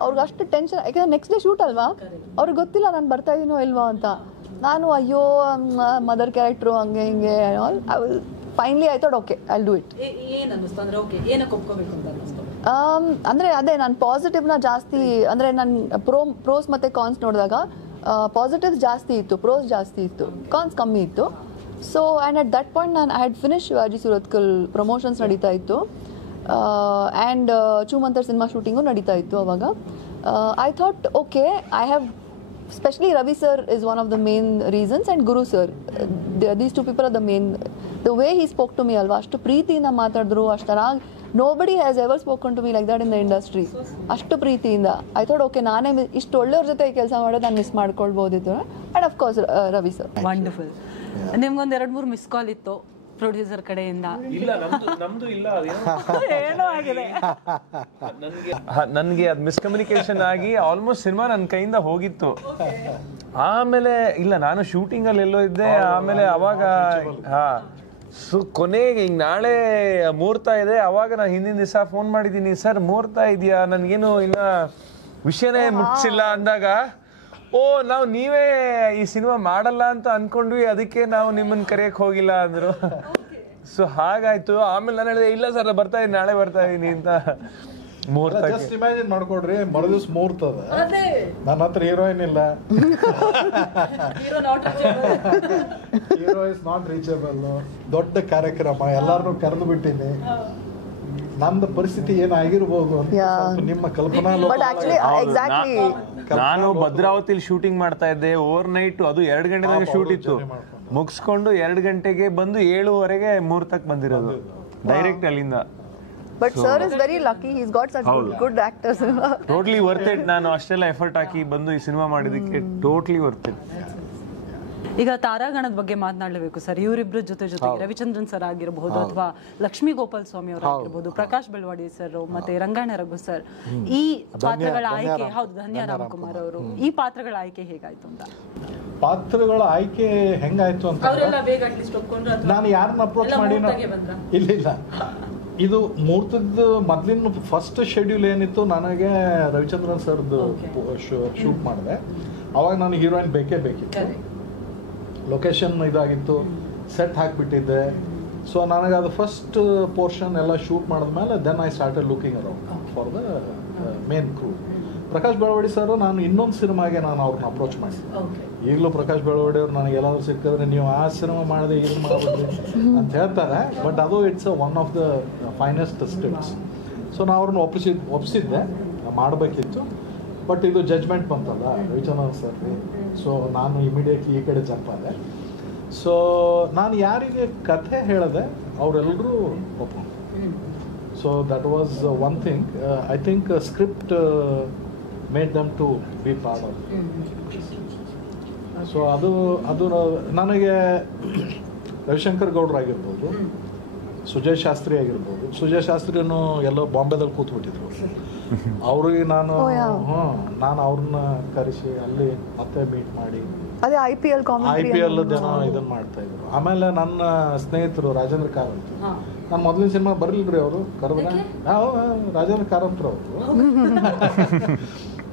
ಅವ್ರಿಗೆ ಅಷ್ಟು ಟೆನ್ಷನ್, ಯಾಕಂದ್ರೆ ನೆಕ್ಸ್ಟ್ ಡೇ ಶೂಟ್ ಅಲ್ವಾ, ಅವ್ರಿಗೆ ಗೊತ್ತಿಲ್ಲ ನಾನು ಬರ್ತಾ ಇದೀನೋ ಇಲ್ವಾ ಅಂತ. ನಾನು ಅಯ್ಯೋ ಮದರ್ ಕ್ಯಾರೆಕ್ಟ್ರು ಹಂಗೆ ಹಿಂಗೆ finally I thought okay I do it. ಅಂದರೆ ಅದೇ ನಾನು ಪಾಸಿಟಿವ್ನ ಜಾಸ್ತಿ, ಅಂದರೆ ನಾನು ಪ್ರೋಸ್ ಮತ್ತು ಕಾನ್ಸ್ ನೋಡಿದಾಗ ಪಾಸಿಟಿವ್ಸ್ ಜಾಸ್ತಿ ಇತ್ತು, ಪ್ರೋಸ್ ಜಾಸ್ತಿ ಇತ್ತು, ಕಾನ್ಸ್ ಕಮ್ಮಿ ಇತ್ತು. So and at that point ನಾನು I had finish Shivaji Surathkal promotions ನಡೀತಾ ಇತ್ತು ಆ್ಯಂಡ್ ಚೂಮಂತರ್ ಸಿನಿಮಾ ಶೂಟಿಂಗು ನಡೀತಾ ಇತ್ತು ಅವಾಗ. I thought okay I have especially Ravi sir is one of the main reasons and Guru sir, these 2 people are the main. The way he spoke to me alva ashtu preetiyinda maatadru, ashtarag nobody has ever spoken to me like that in the industry. ashtu preetiyinda I thought okay naane ishtu ಒಳ್ಳೆಯವರ ಜೊತೆ ಕೆಲಸ ಮಾಡೋದು ನಾನು miss ಮಾಡ್ಕೊಳ್ಬೋದಿತ್ತು. and of course Ravi sir wonderful. ನಿಮ್ಗೊಂದು 2-3 miss call ಇತ್ತು producer ಕಡೆಯಿಂದ? ಇಲ್ಲ, ನಮ್ದು ಇಲ್ಲ. ಏನೋ ಆಗಿದೆ ನನಗೆ ಅದು ಮಿಸ್ಕಮ್ಯುನಿಕೇಶನ್ ಆಗಿ ಆಲ್ಮೋಸ್ಟ್ ಸಿನಿಮಾ ನನ್ನ ಕೈಯಿಂದ ಹೋಗಿತ್ತು. ಆಮೇಲೆ ಇಲ್ಲ, ನಾನು ಶೂಟಿಂಗ್ ಅಲ್ಲಿ ಎಲ್ಲೋ ಇದ್ದೆ. ಆಮೇಲೆ ಅವಾಗ ಕೊನೆಗೆ ಹಿಂಗ್ ನಾಳೆ ಮುಹೂರ್ತ ಇದೆ, ಅವಾಗ ನಾನು ಹಿಂದಿನ ದಿವಸ ಫೋನ್ ಮಾಡಿದ್ದೀನಿ, ಸರ್ ಮುಹೂರ್ತ ಇದೆಯಾ, ನನ್ಗೇನು ಇನ್ನ ವಿಷಯನೇ ಮುಟ್ಸಿಲ್ಲ ಅಂದಾಗ, ಓ ನಾವು ನೀವೇ ಈ ಸಿನಿಮಾ ಮಾಡಲ್ಲ ಅಂತ ಅನ್ಕೊಂಡ್ವಿ, ಅದಕ್ಕೆ ನಾವು ನಿಮ್ಮನ್ನ ಕರೆಯಕ್ ಹೋಗಿಲ್ಲ ಅಂದ್ರು. ಸೊ ಹಾಗಾಯ್ತು. ಆಮೇಲೆ ನಾನು ಹೇಳಿದೆ ಇಲ್ಲ ಸರ್ ಬರ್ತಾ ಇದೀನಿ, ನಾಳೆ ಬರ್ತಾ ಇದೀನಿ ಅಂತ. ಮುಹೂರ್ತ ಜಸ್ಟ್ ಇಮ್ಯಾಜಿನ್ ಮಾಡ್ಕೊಡ್ರಿ, ಮರುದಿವ್ಸ ಮುಹೂರ್ತ ಅದ, ನನ್ನ ಹತ್ರ ಹೀರೋಯಿನ್ ಇಲ್ಲ, ಹೀರೋ ಇಸ್ ನಾಟ್ ರೀಚಬಲ್, ದೊಡ್ಡ ಕಾರ್ಯಕ್ರಮ, ಎಲ್ಲಾರನ್ನೂ ಕರೆದು ಬಿಟ್ಟಿನಿ, ನಮ್ದು ಪರಿಸ್ಥಿತಿ ಏನಾಗಿರ್ಬೋದು ಅಂತ ನಿಮ್ಮ ಕಲ್ಪನಾ. ನಾನು ಭದ್ರಾವತಿಲಿ ಶೂಟಿಂಗ್ ಮಾಡ್ತಾ ಇದ್ದೆ ಓವರ್ ನೈಟ್, ಅದು 2 ಗಂಟೆದಾಗ ಶೂಟ್ ಇತ್ತು. ಮುಗಿಸ್ಕೊಂಡು 2 ಗಂಟೆಗೆ ಬಂದು 7:15 ಮುಹೂರ್ತಕ್ಕೆ ಬಂದಿರೋದು ಡೈರೆಕ್ಟ್ ಅಲ್ಲಿಂದ. But sir is very lucky, he's got such good actors. Totally worth it. ನಾನು ಅಷ್ಟೆಲ್ಲ ಎಫರ್ಟ್ ಹಾಕಿ ಬಂದು ಈ ಸಿನಿಮಾ ಮಾಡಿದಕ್ಕೆ ಟೋಟ್ಲಿ ವರ್ತ್ ಇಟ್. ಈಗ ತಾರಾಗಣದ ಬಗ್ಗೆ ಮಾತನಾಡಲೇಬೇಕು ಸರ್. ಇವರಿಬ್ರು ಜೊತೆಗೆ ರವಿಚಂದ್ರನ್ ಸರ್ ಆಗಿರಬಹುದು, ಅಥವಾ ಲಕ್ಷ್ಮೀ ಗೋಪಾಲ್ ಸ್ವಾಮಿ ಅವರು ಆಗಿರಬಹುದು, ಪ್ರಕಾಶ್ ಬೆಳವಾಡಿ ಸರ್ ಮತ್ತೆ ರಂಗಾಯಣ ರಘು ಸರ್, ಈ ಪಾತ್ರಗಳ ಆಯ್ಕೆ, ಹೌದು ಧನ್ಯ ರಾಮಕುಮಾರ್ ಅವರು, ಈ ಪಾತ್ರಗಳ ಆಯ್ಕೆ ಹೇಗಾಯ್ತು ಅಂತ? ಪಾತ್ರಗಳ ಆಯ್ಕೆ ಹೆಂಗಾಯ್ತು ಅಂತ ನಾನು ಯಾರನ್ನ ಅಪ್ರೋಚ್ ಮಾಡಿನ ಇಲ್ಲ. ಇದು ಮುಹೂರ್ತದ ಮೊದಲಿನ ಫಸ್ಟ್ ಶೆಡ್ಯೂಲ್ ಏನಿತ್ತು, ನನಗೆ ರವಿಚಂದ್ರನ್ ಸರ್ದು ಶೂಟ್ ಮಾಡಿದೆ. ಅವಾಗ ನಾನು ಹೀರೋಯಿನ್ ಬೇಕಿತ್ತು, ಲೊಕೇಶನ್ ಇದಾಗಿತ್ತು, ಸೆಟ್ ಹಾಕಿಬಿಟ್ಟಿದ್ದೆ. ಸೊ ನನಗೆ ಅದು ಫಸ್ಟ್ ಪೋರ್ಷನ್ ಎಲ್ಲ ಶೂಟ್ ಮಾಡಿದ್ಮೇಲೆ then I started looking around for the main crew. Prakash Belawadi sir ನಾನು ಇನ್ನೊಂದು ಸಿನಿಮಾಗೆ ನಾನು ಅವ್ರನ್ನ ಅಪ್ರೋಚ್ ಮಾಡಿದ್ದೆ. ಈಗಲೂ ಪ್ರಕಾಶ್ ಬೆಳವಾಡಿ ಅವ್ರು ನನಗೆ ಎಲ್ಲಾದ್ರೂ ಸಿಕ್ಕಿದ್ರೆ ನೀವು ಆ ಸಿನಿಮಾ ಮಾಡಿದೆ ಇದನ್ನು ಮಾಡ್ಬಿಡ್ರಿ ಅಂತ ಹೇಳ್ತಾರೆ. ಬಟ್ ಅದು it's one of the finest scripts. So ನಾನು ಅವ್ರನ್ನ ಒಪ್ಪಿಸಿದ್ದೆ, ಮಾಡಬೇಕಿತ್ತು. ಬಟ್ ಇದು ಜಜ್ಮೆಂಟ್ ಬಂತಲ್ಲ ರವಿಚಂದ್ರನ್ ಸರ್, ಸೊ ನಾನು ಇಮಿಡಿಯೇಟ್ಲಿ ಈ ಕಡೆ ಜಂಪ್ ಆದೆ. ಸೊ ನಾನು ಯಾರಿಗೆ ಕಥೆ ಹೇಳಿದೆ ಅವರೆಲ್ಲರೂ ಒಪ್ಕೊಂಡು. So that was one thing. I think script made them to be part of. So ಅದು ನನಗೆ ರವಿಶಂಕರ್ ಗೌಡ್ರಾಗಿರ್ಬೋದು, ಸುಜಯ್ ಶಾಸ್ತ್ರಿ ಆಗಿರ್ಬೋದು. ಸುಜಯ್ ಶಾಸ್ತ್ರಿನೂ ಎಲ್ಲೋ ಬಾಂಬೆದಲ್ಲಿ ಕೂತ್ಬಿಟ್ಟಿದ್ರು. ಅವ್ರಿಗೆ ನಾನು ಅವ್ರನ್ನ ಕರೆಸಿ ಅಲ್ಲಿ ಮತ್ತೆ ಮೀಟ್ ಮಾಡಿ IPL ಜನ ಇದನ್ನ ಮಾಡ್ತಾ ಇದ್ರು. ಆಮೇಲೆ ನನ್ನ ಸ್ನೇಹಿತರು ರಾಜೇಂದ್ರ ಕಾರಂತ್, ನಾನು ಮೊದಲಿನ ಸಿನಿಮಾ ಬರಲಿಲ್ರಿ ಅವರು ಕರೆದ್ರೆ, ರಾಜೇಂದ್ರ ಕಾರಂತ್ ಅವರು.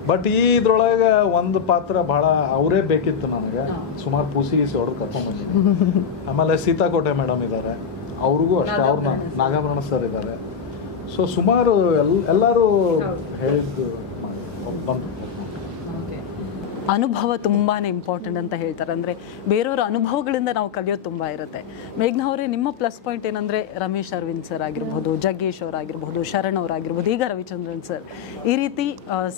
ಬಟ್ ಇದ್ರೊಳಗೆ ಒಂದು ಪಾತ್ರ ಬಹಳ ಅವರೇ ಬೇಕಿತ್ತು ನನಗೆ. ಸುಮಾರು ಪೂಸಿ ಹೊಡೆದು ಕರ್ಕೊಂಡ್ಬಂದಿದ್ದೀನಿ. ಆಮೇಲೆ ಸೀತಾಕೋಟೆ ಮೇಡಮ್ ಇದ್ದಾರೆ, ಅವ್ರಿಗೂ ಅಷ್ಟೇ, ಅವ್ರನ್ನ ನಾಗಾಭರಣ ಸರ್ ಇದ್ದಾರೆ. ಸೊ ಸುಮಾರು ಎಲ್ಲರೂ ಹೇಳಿದ್ದು ಬಂದು. ಅನುಭವ ತುಂಬಾ ಇಂಪಾರ್ಟೆಂಟ್ ಅಂತ ಹೇಳ್ತಾರೆ. ಅಂದರೆ ಬೇರೆಯವರ ಅನುಭವಗಳಿಂದ ನಾವು ಕಲಿಯೋದು ತುಂಬ ಇರುತ್ತೆ. ಮೇಘ್ನಾ ಅವರೇ, ನಿಮ್ಮ ಪ್ಲಸ್ ಪಾಯಿಂಟ್ ಏನಂದರೆ ರಮೇಶ್ ಅರವಿಂದ್ ಸರ್ ಆಗಿರ್ಬೋದು, ಜಗ್ಗೇಶ್ ಅವರಾಗಿರ್ಬೋದು, ಶರಣ್ ಅವರಾಗಿರ್ಬೋದು, ಈಗ ರವಿಚಂದ್ರನ್ ಸರ್, ಈ ರೀತಿ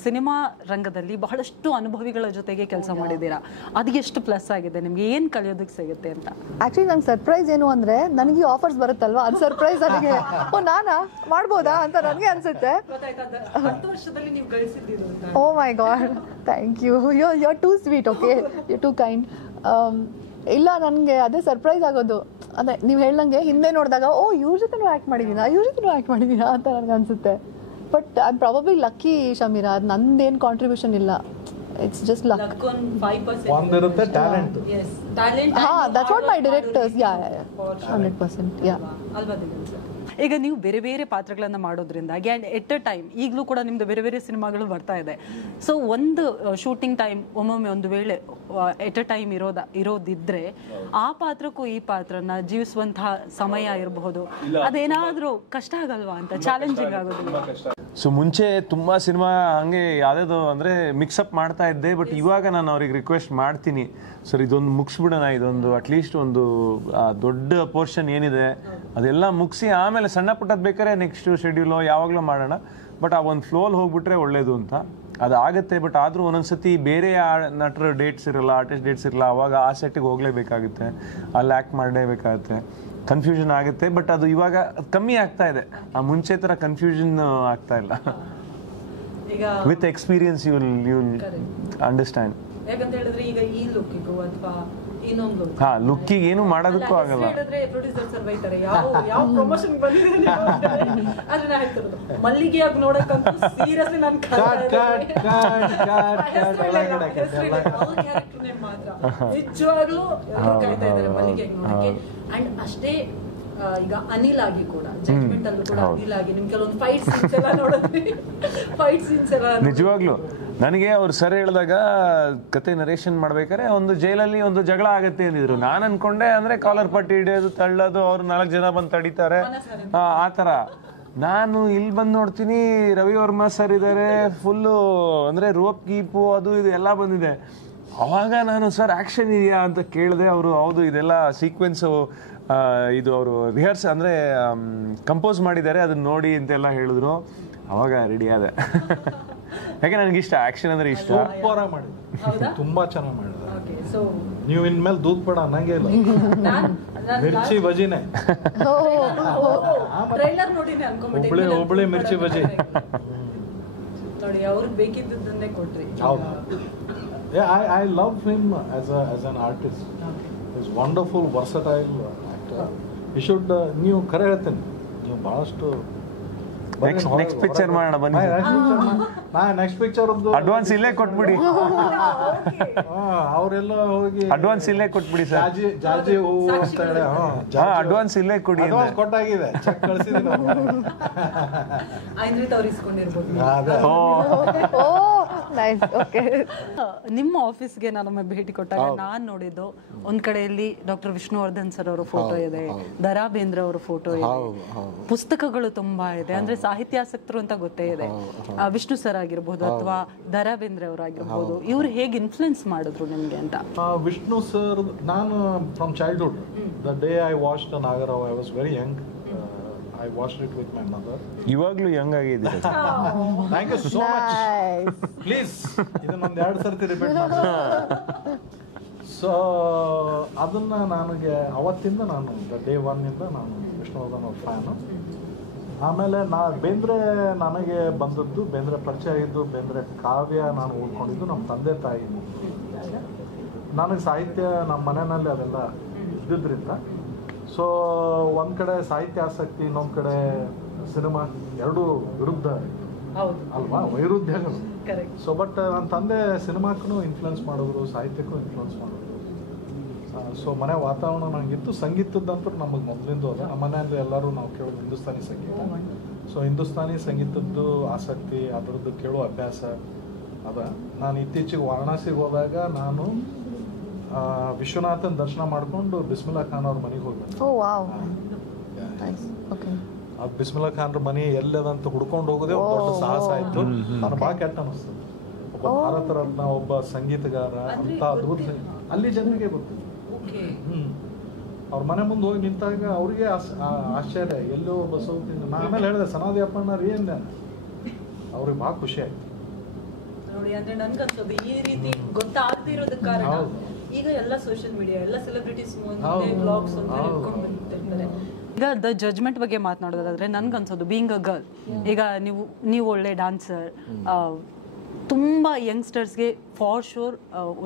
ಸಿನಿಮಾ ರಂಗದಲ್ಲಿ ಬಹಳಷ್ಟು ಅನುಭವಿಗಳ ಜೊತೆಗೆ ಕೆಲಸ ಮಾಡಿದ್ದೀರಾ. ಅದು ಎಷ್ಟು ಪ್ಲಸ್ ಆಗಿದೆ ನಿಮಗೆ? ಏನು ಕಲಿಯೋದಕ್ಕೆ ಸಿಗುತ್ತೆ ಅಂತ? ಆ್ಯಕ್ಚುಲಿ ನಂಗೆ ಸರ್ಪ್ರೈಸ್ ಏನು ಅಂದರೆ, ನನಗೆ ಆಫರ್ಸ್ ಬರುತ್ತಲ್ವ, ಅದು ಸರ್ಪ್ರೈಸ್ ನನಗೆ. ಓ, ನಾನಾ ಮಾಡ್ಬೋದಾ ಅಂತ ನನಗೆ ಅನಿಸುತ್ತೆ. Oh my god, thank you. you're too sweet, okay? you're too kind. ಇಲ್ಲ, ನನಗೆ ಅದೇ ಸರ್ಪ್ರೈಸ್ ಆಗೋದು. ಅದೇ ನೀವು ಹೇಳ್ದಂಗೆ ಹಿಂದೆ ನೋಡಿದಾಗ ಓ ಇವ್ರ ಜೊತೆನೂ ಆ್ಯಕ್ಟ್ ಮಾಡಿದ್ದೀನಾ ಅಂತ ನನಗೆ ಅನಿಸುತ್ತೆ. But I am probably lucky Shameera, ಅದು ನಂದೇನು ಕಾಂಟ್ರಿಬ್ಯೂಷನ್ ಇಲ್ಲ. It's just luck. ಒಂದಿರುತ್ತೆ talent. that's what my directors, 100%. ಈಗ ನೀವು ಬೇರೆ ಬೇರೆ ಪಾತ್ರಗಳನ್ನು ಮಾಡೋದ್ರಿಂದಾಗಿ ಆ್ಯಂಡ್ ಎಟ್ ಅ ಟೈಮ್ ಈಗಲೂ ಕೂಡ ನಿಮ್ಮದು ಬೇರೆ ಬೇರೆ ಸಿನಿಮಾಗಳು ಬರ್ತಾ ಇದೆ. ಸೊ ಒಂದು ಶೂಟಿಂಗ್ ಟೈಮ್ ಒಮ್ಮೊಮ್ಮೆ ಒಂದು ವೇಳೆ ಎಟ್ ಅ ಟೈಮ್ ಇರೋದಿದ್ರೆ ಆ ಪಾತ್ರಕ್ಕೂ ಈ ಪಾತ್ರನ ಜೀವಿಸುವಂತಹ ಸಮಯ ಇರಬಹುದು, ಅದೇನಾದರೂ ಕಷ್ಟ ಆಗಲ್ವಾ ಅಂತ, ಚಾಲೆಂಜಿಂಗ್ ಆಗೋದಿಲ್ಲ? ಸೊ ಮುಂಚೆ ತುಂಬ ಸಿನಿಮಾ ಹಂಗೆ ಯಾವುದಾದ್ರು ಅಂದರೆ ಮಿಕ್ಸಪ್ ಮಾಡ್ತಾ ಇದ್ದೆ. ಬಟ್ ಇವಾಗ ನಾನು ಅವ್ರಿಗೆ ರಿಕ್ವೆಸ್ಟ್ ಮಾಡ್ತೀನಿ, ಸರ್ ಇದೊಂದು ಮುಗಿಸ್ಬಿಡೋಣ, ಇದೊಂದು ಅಟ್ಲೀಸ್ಟ್ ಒಂದು ದೊಡ್ಡ ಪೋರ್ಷನ್ ಏನಿದೆ ಅದೆಲ್ಲ ಮುಗಿಸಿ ಆಮೇಲೆ ಸಣ್ಣ ಪುಟ್ಟದ್ದು ಬೇಕಾದ್ರೆ ನೆಕ್ಸ್ಟ್ ಶೆಡ್ಯೂಲೋ ಯಾವಾಗಲೂ ಮಾಡೋಣ. ಬಟ್ ಆ ಒಂದು ಫ್ಲೋಲ್ಲಿ ಹೋಗ್ಬಿಟ್ರೆ ಒಳ್ಳೇದು ಅಂತ ಅದಾಗುತ್ತೆ. ಬಟ್ ಆದರೂ ಒಂದೊಂದ್ಸತಿ ಬೇರೆ ನಟರು ಡೇಟ್ಸ್ ಇರಲ್ಲ, ಆರ್ಟಿಸ್ಟ್ ಡೇಟ್ಸ್ ಇರಲ್ಲ, ಅವಾಗ ಆ ಸೆಟ್ಟಿಗೆ ಹೋಗಲೇಬೇಕಾಗುತ್ತೆ, ಅಲ್ಲಿ ಆ್ಯಕ್ಟ್ ಮಾಡಲೇಬೇಕಾಗುತ್ತೆ, ಕನ್ಫ್ಯೂಷನ್ ಆಗುತ್ತೆ. ಬಟ್ ಅದು ಇವಾಗ ಕಮ್ಮಿ ಆಗ್ತಾ ಇದೆ, ಆ ಮುಂಚೆ ಥರ ಕನ್ಫ್ಯೂಷನ್ ಆಗ್ತಾ ಇಲ್ಲ. With experience you will understand. ಯಾಕಂತ ಹೇಳಿದ್ರೆ ಈಗ ಈ ಲುಕ್ಕಿಗೂ ಅಥವಾ ಇನ್ನೊಂದು ಲುಕ್ಕಿಗೆ ಏನು ಮಾಡೋದಕ್ಕೂ ಆಗಲ್ಲ. ಪ್ರೊಡ್ಯೂಸರ್ ಸರ್ ಬೈತಾರೆ, ಯಾವ ಪ್ರಮೋಷನ್ ಬಂದಿದೆ ಆದ್ರೆ ನಾ ಹೇಳ್ತಿರೋದು ಮಲ್ಲಿಗೆಯಾಗಿ ನೋಡಕ್ಕಂತೂ ಸೀರಿಯಸ್ಲಿ ನಾನು ಮಾತ್ರ ನಿಜವಾಗ್ಲೂ ಕಾಯ್ತಾ ಇದ್ದಾರೆ ಮಲ್ಲಿಗೆಯಾಗಿ ನೋಡಕ್ಕೆ. ಅಂಡ್ ಅಷ್ಟೇ ಈಗ ಅನಿಲ್ ಆಗಿ ಕೂಡ ಜಡ್ಜ್ಮೆಂಟ್ ಅಲ್ಲೂ ಕೂಡ ಅನಿಲ್ ಆಗಿ ನಿಮ್ ಕೆಲವೊಂದು ಫೈಟ್ ಸೀನ್ಸ್ ಎಲ್ಲ ನೋಡಿದ್ವಿ. ಫೈಟ್ ಸೀನ್ಸ್ ಎಲ್ಲ ನಿಜವಾಗ್ಲೂ ನನಗೆ ಅವ್ರು ಸರ್ ಹೇಳಿದಾಗ ಕತೆ ನರೇಷನ್ ಮಾಡ್ಬೇಕಾದ್ರೆ ಒಂದು ಜೈಲಲ್ಲಿ ಒಂದು ಜಗಳ ಆಗತ್ತೆ ಅಂದಿದ್ರು. ನಾನು ಅನ್ಕೊಂಡೆ ಅಂದ್ರೆ ಕಾಲರ್ ಪಟ್ಟಿ ಹಿಡಿಯೋದು, ತಳ್ಳೋದು, ಅವ್ರು 4 ಜನ ಬಂದು ತಡೀತಾರೆ ಆ ಥರ. ನಾನು ಇಲ್ಲಿ ಬಂದು ನೋಡ್ತೀನಿ ರವಿ ವರ್ಮಾ ಸರ್ ಇದ್ದಾರೆ, ಫುಲ್ಲು ಅಂದರೆ ರೋಪ್ ಗೀಪು ಅದು ಇದು ಎಲ್ಲ ಬಂದಿದೆ. ಅವಾಗ ನಾನು ಸರ್ ಆ್ಯಕ್ಷನ್ ಇದೆಯಾ ಅಂತ ಕೇಳಿದೆ. ಅವರು ಹೌದು ಇದೆಲ್ಲ ಸೀಕ್ವೆನ್ಸು ಇದು ಅವರು ರಿಹರ್ಸ್ ಅಂದರೆ ಕಂಪೋಸ್ ಮಾಡಿದ್ದಾರೆ, ಅದನ್ನ ನೋಡಿ ಅಂತೆಲ್ಲ ಹೇಳಿದ್ರು. ಅವಾಗ ರೆಡಿ ಆದೆ. ಯಾಕೆ ನನಗೆ ಇಷ್ಟ, ಆ್ಯಕ್ಷನ್ ಅಂದರೆ ಇಷ್ಟ. ಸೂಪರ್ ಆಗಿ ಮಾಡಿದ್ರು, ತುಂಬಾ ಚೆನ್ನಾಗಿ ಮಾಡಿದ್ರು. ನೀವು ಇನ್ಮೇಲೆ ದೂದ್ ಬೇಡ ಅನ್ನಂಗೆ ಇಲ್ಲ, ಮಿರ್ಚಿ ಬಜಿನೇ. ಒಬ್ಬಳೆ ಮಿರ್ಚಿ ಬಜಿ ನೋಡಿ, ಅವ್ರಿಗೆ ಬೇಕಿದ್ದನ್ನೇ ಕೊಟ್ರಿ. I love him as an artist. He's wonderful, versatile actor. You should ನೀವು ಕರೆ ಹೇಳ್ತೇನೆ, ನೀವು ಬಹಳಷ್ಟು ನೆಕ್ಸ್ಟ್ ಪಿಕ್ಚರ್ ಮಾಡೋಣ ಬನ್ನಿ. ನೆಕ್ಸ್ಟ್ ಪಿಕ್ಚರ್ ಅಡ್ವಾನ್ಸ್ ಇಲ್ಲೇ ಕೊಟ್ಬಿಡಿ. ಅವರೆಲ್ಲ ಹೋಗಿ ಅಡ್ವಾನ್ಸ್ ಇಲ್ಲೇ ಕೊಟ್ಬಿಡಿ ಸರ್. ಜಾಜಿ ಹೂವು ಅಂತ ಹೇಳಿ ಅಡ್ವಾನ್ಸ್ ಇಲ್ಲೇ ಕೊಡಿ. ಅಡ್ವಾನ್ಸ್ ಕೊಟ್ಟಾಗಿದೆ, ಚೆಕ್ ಕಳಿಸಿದ್ದೀನಿ. ನಿಮ್ಮ ಆಫೀಸ್ಗೆ ನಾನೊಮ್ಮೆ ಭೇಟಿ ಕೊಟ್ಟಾಗ ನಾನು ನೋಡಿದ್ದು ಒಂದ್ ಕಡೆಯಲ್ಲಿ ಡಾಕ್ಟರ್ ವಿಷ್ಣುವರ್ಧನ್ ಸರ್ ಅವರ ಫೋಟೋ ಇದೆ, ದರಾ ಬೇಂದ್ರೆ ಅವರ ಫೋಟೋ ಇದೆ, ಪುಸ್ತಕಗಳು ತುಂಬಾ ಇದೆ. ಅಂದ್ರೆ ಸಾಹಿತ್ಯಾಸಕ್ತರು ಅಂತ ಗೊತ್ತೇ ಇದೆ. ವಿಷ್ಣು ಸರ್ ಆಗಿರ್ಬೋದು ಅಥವಾ ದರಾ ಬೇಂದ್ರೆ ಅವರಾಗಿರ್ಬೋದು, ಇವ್ರು ಹೇಗೆ ಇನ್ಫ್ಲುಯೆನ್ಸ್ ಮಾಡಿದ್ರು ನಿಮ್ಗೆ ಅಂತ? ವಿಷ್ಣು ಸರ್, ನಾನು from childhood, the day I watched Nagarahavu, I was very young. I watched it with my mother. ಇವಾಗ್ಲೂ ಯಂಗ್ ಆಗಿದ್ದೀರಾ. Thank you so much. Please, ಇದನ್ನೊಂದು 2 ಸರ್ತಿ ರಿಪೀಟ್ ಮಾಡಿ. ಸೊ ಅದನ್ನ ನನಗೆ ಅವತ್ತಿಂದ ನಾನು ಡೇ 1 ಇಂದ ನಾನು ವಿಷ್ಣುವರ್ಧನ್ ಅವ್ರ ಫ್ಯಾನು. ಆಮೇಲೆ ಬೇಂದ್ರೆ ನನಗೆ ಬಂದದ್ದು, ಬೇಂದ್ರೆ ಪರಿಚಯ ಆಗಿದ್ದು, ಬೇಂದ್ರೆ ಕಾವ್ಯ ನಾನು ಓದ್ಕೊಂಡಿದ್ದು ನಮ್ಮ ತಂದೆ ತಾಯಿ. ನನಗೆ ಸಾಹಿತ್ಯ ನಮ್ಮ ಮನೆಯಲ್ಲಿ ಅದೆಲ್ಲ ಇದ್ದಿದ್ದರಿಂದ, ಸೊ ಒಂದು ಕಡೆ ಸಾಹಿತ್ಯ ಆಸಕ್ತಿ, ಇನ್ನೊಂದು ಕಡೆ ಸಿನಿಮಾ, ಎರಡೂ ವಿರುದ್ಧ ಅಲ್ವಾ, ವೈರುಧ್ಯಗಳು. ಸೊ ಬಟ್ ನನ್ನ ತಂದೆ ಸಿನಿಮಾಕ್ಕೂ ಇನ್ಫ್ಲುಯೆನ್ಸ್ ಮಾಡಿದ್ರು, ಸಾಹಿತ್ಯಕ್ಕೂ ಇನ್ಫ್ಲುಯೆನ್ಸ್ ಮಾಡಿದ್ರು. ಸೊ ಮನೆ ವಾತಾವರಣ ನನಗಿತ್ತು. ಸಂಗೀತದಂತೂ ನಮಗೆ ಮೊದಲಿಂದ ಅದ. ನಮ್ಮ ಮನೆಯಲ್ಲಿ ಎಲ್ಲರೂ ನಾವು ಕೇಳೋದು ಹಿಂದೂಸ್ತಾನಿ ಸಂಗೀತ. ಸೊ ಹಿಂದೂಸ್ತಾನಿ ಸಂಗೀತದ್ದು ಆಸಕ್ತಿ, ಅದರದ್ದು ಕೇಳೋ ಅಭ್ಯಾಸ ಅದ. ನಾನು ಇತ್ತೀಚೆಗೆ ವಾರಣಾಸಿಗೆ ಹೋದಾಗ ನಾನು ವಿಶ್ವನಾಥನ್ ದರ್ಶನ ಮಾಡ್ಕೊಂಡು ಬಿಸ್ಮಿಲ್ಲಾ ಖಾನ್ ಅವ್ರ ಮನೆಗೆ ಹೋಗ್ಬೇಕು. ಬಿಸ್ಮಿಲ್ಲಾ ಖಾನ್ ಮನೆ ಎಲ್ಲದಂತ ಹುಡ್ಕೊಂಡು ಹೋಗೋದೇ ಒಂದು ದೊಡ್ಡ ಸಾಹಸ ಆಯ್ತು. ನನಗೆ ಭಾಳ ಕೆಟ್ಟ ಅನಿಸ್ತದೆ. ಒಬ್ಬ ಭಾರತ ರತ್ನ, ಒಬ್ಬ ಸಂಗೀತಗಾರ ಅಂತ ಅದ್ಭುತ ಅಲ್ಲಿ ಜನರಿಗೆ ಗೊತ್ತಿಲ್ಲ. ಅವ್ರ ಮನೆ ಮುಂದೆ ಹೋಗಿ ನಿಂತಾಗ ಅವ್ರಿಗೆ ಆಶ್ಚರ್ಯ, ಎಲ್ಲೋ ಬಸವತಿನ. ನಾ ಆಮೇಲೆ ಹೇಳಿದೆ ಸನಾದಿ ಅಪ್ಪಣ್ಣ ಏನ್, ಅವ್ರಿಗೆ ಭಾಳ ಖುಷಿ ಆಯ್ತು ನೋಡಿ. ಅಂದ್ರೆ ನನ್ಗನ್ಸೋದು ಈ ರೀತಿ ಗೊತ್ತಾಗ್ತಿರೋದಕ್ಕೆ ಕಾರಣ ಈಗ ಎಲ್ಲ ಸೋಷಿಯಲ್ ಮೀಡಿಯಾ, ಎಲ್ಲ ಸೆಲೆಬ್ರಿಟೀಸ್ ಬ್ಲಾಗ್ಸ್ ಅಂತ ಹೇಳ್ಕೊಂಡು ಬಂದಿರ್ತಾರೆ. ಈಗ ದ ಜಜ್ಮೆಂಟ್ ಬಗ್ಗೆ ಮಾತನಾಡೋದಾದ್ರೆ ನನ್ಗನ್ಸೋದು ಬೀಯಿಂಗ್ ಅ ಗರ್ಲ್, ಈಗ ನೀವು ಒಳ್ಳೆ ಡಾನ್ಸರ್, ತುಂಬ ಯಂಗ್ಸ್ಟರ್ಸ್ಗೆ ಫಾರ್ ಶೋರ್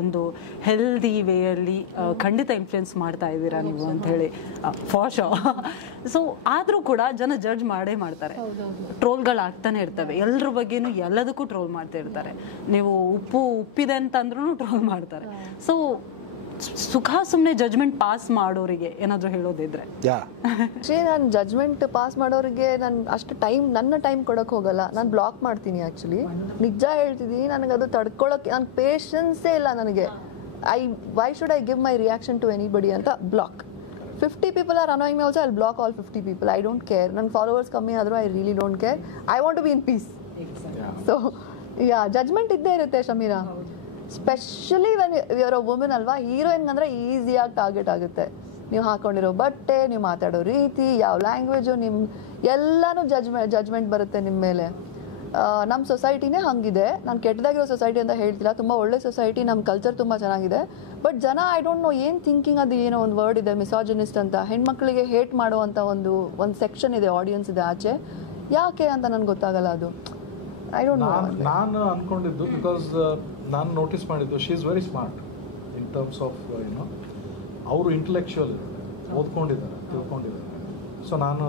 ಒಂದು ಹೆಲ್ದಿ ವೇಯಲ್ಲಿ ಖಂಡಿತ ಇನ್ಫ್ಲುಯೆನ್ಸ್ ಮಾಡ್ತಾ ಇದ್ದೀರಾ ನೀವು ಅಂತ ಹೇಳಿ ಫಾರ್ ಶೋರ್. ಸೊ ಆದರೂ ಕೂಡ ಜನ ಜಡ್ಜ್ ಮಾಡೇ ಮಾಡ್ತಾರೆ, ಟ್ರೋಲ್ಗಳಾಗ್ತಾನೆ ಇರ್ತವೆ, ಎಲ್ಲರ ಬಗ್ಗೆನೂ ಎಲ್ಲದಕ್ಕೂ ಟ್ರೋಲ್ ಮಾಡ್ತಾ ಇರ್ತಾರೆ. ನೀವು ಉಪ್ಪಿದೆ ಅಂತಂದ್ರೂ ಟ್ರೋಲ್ ಮಾಡ್ತಾರೆ. ಸೊ ಸುಖ ಸುಮ್ಮನೆ ಜಜ್ಮೆಂಟ್ ಪಾಸ್ ಮಾಡೋರಿಗೆ ಏನಾದರೂ ಹೇಳೋದಿದ್ರೆ? ನಾನು ಜಜ್ಮೆಂಟ್ ಪಾಸ್ ಮಾಡೋರಿಗೆ ನಾನು ಅಷ್ಟು ನನ್ನ ಟೈಮ್ ಕೊಡೋಕೆ ಹೋಗಲ್ಲ, ನಾನು ಬ್ಲಾಕ್ ಮಾಡ್ತೀನಿ. ಆ್ಯಕ್ಚುಲಿ ನಿಜ ಹೇಳ್ತಿದ್ದೀನಿ, ನನಗೆ ಅದು ತಡ್ಕೊಳ್ಳೋಕೆ ನನ್ನ ಪೇಷನ್ಸೇ ಇಲ್ಲ ನನಗೆ. Why should I give my reaction to anybody ಅಂತ block. 50 people are annoying me also, I'll block all 50 people. I don't care. ನನ್ನ ಫಾಲೋವರ್ಸ್ ಕಮ್ಮಿ ಆದರೂ I really don't care. I want to be in peace. So judgement ಇದ್ದೇ ಇರುತ್ತೆ Shamira, specially when you are a women ಅಲ್ವಾ. Heroine ಅಂದರೆ ಈಸಿಯಾಗಿ target ಆಗುತ್ತೆ. ನೀವು ಹಾಕೊಂಡಿರೋ ಬಟ್ಟೆ, ನೀವು ಮಾತಾಡೋ ರೀತಿ, ಯಾವ ಲ್ಯಾಂಗ್ವೇಜು, ಎಲ್ಲನೂ ಜಜ್ಮೆಂಟ್ ಬರುತ್ತೆ ನಿಮ್ಮ ಮೇಲೆ. ನಮ್ಮ ಸೊಸೈಟಿನೇ ಹಂಗಿದೆ. ನಾನು ಕೆಟ್ಟದಾಗಿರೋ ಸೊಸೈಟಿ ಅಂತ ಹೇಳ್ತಿಲ್ಲ, ತುಂಬ ಒಳ್ಳೆ ಸೊಸೈಟಿ, ನಮ್ಮ ಕಲ್ಚರ್ ತುಂಬ ಚೆನ್ನಾಗಿದೆ. ಬಟ್ ಜನ ಐ ಡೋಂಟ್ ನೋ ಏನು ಥಿಂಕಿಂಗ್, ಅದು ಏನೋ ಒಂದು ವರ್ಡ್ ಇದೆ ಮಿಸಾಜಿನಿಸ್ಟ್ ಅಂತ, ಹೆಣ್ಮಕ್ಳಿಗೆ ಹೇಟ್ ಮಾಡುವಂಥ ಒಂದು ಸೆಕ್ಷನ್ ಇದೆ, ಆಡಿಯನ್ಸ್ ಇದೆ ಆಚೆ. ಯಾಕೆ ಅಂತ ನನಗೆ ಗೊತ್ತಾಗಲ್ಲ ಅದು. I don't know. ನಾನು ಅನ್ಕೊಂಡಿದ್ದು, ಬಿಕಾಸ್ ನಾನು ನೋಟಿಸ್ ಮಾಡಿದ್ದು, she is very smart in terms of you know, ಅವರು ಇಂಟೆಲೆಕ್ಚುಯಲ್, ಓದ್ಕೊಂಡಿದ್ದಾರೆ, ತಿಳ್ಕೊಂಡಿದ್ದಾರೆ. ಸೊ ನಾನು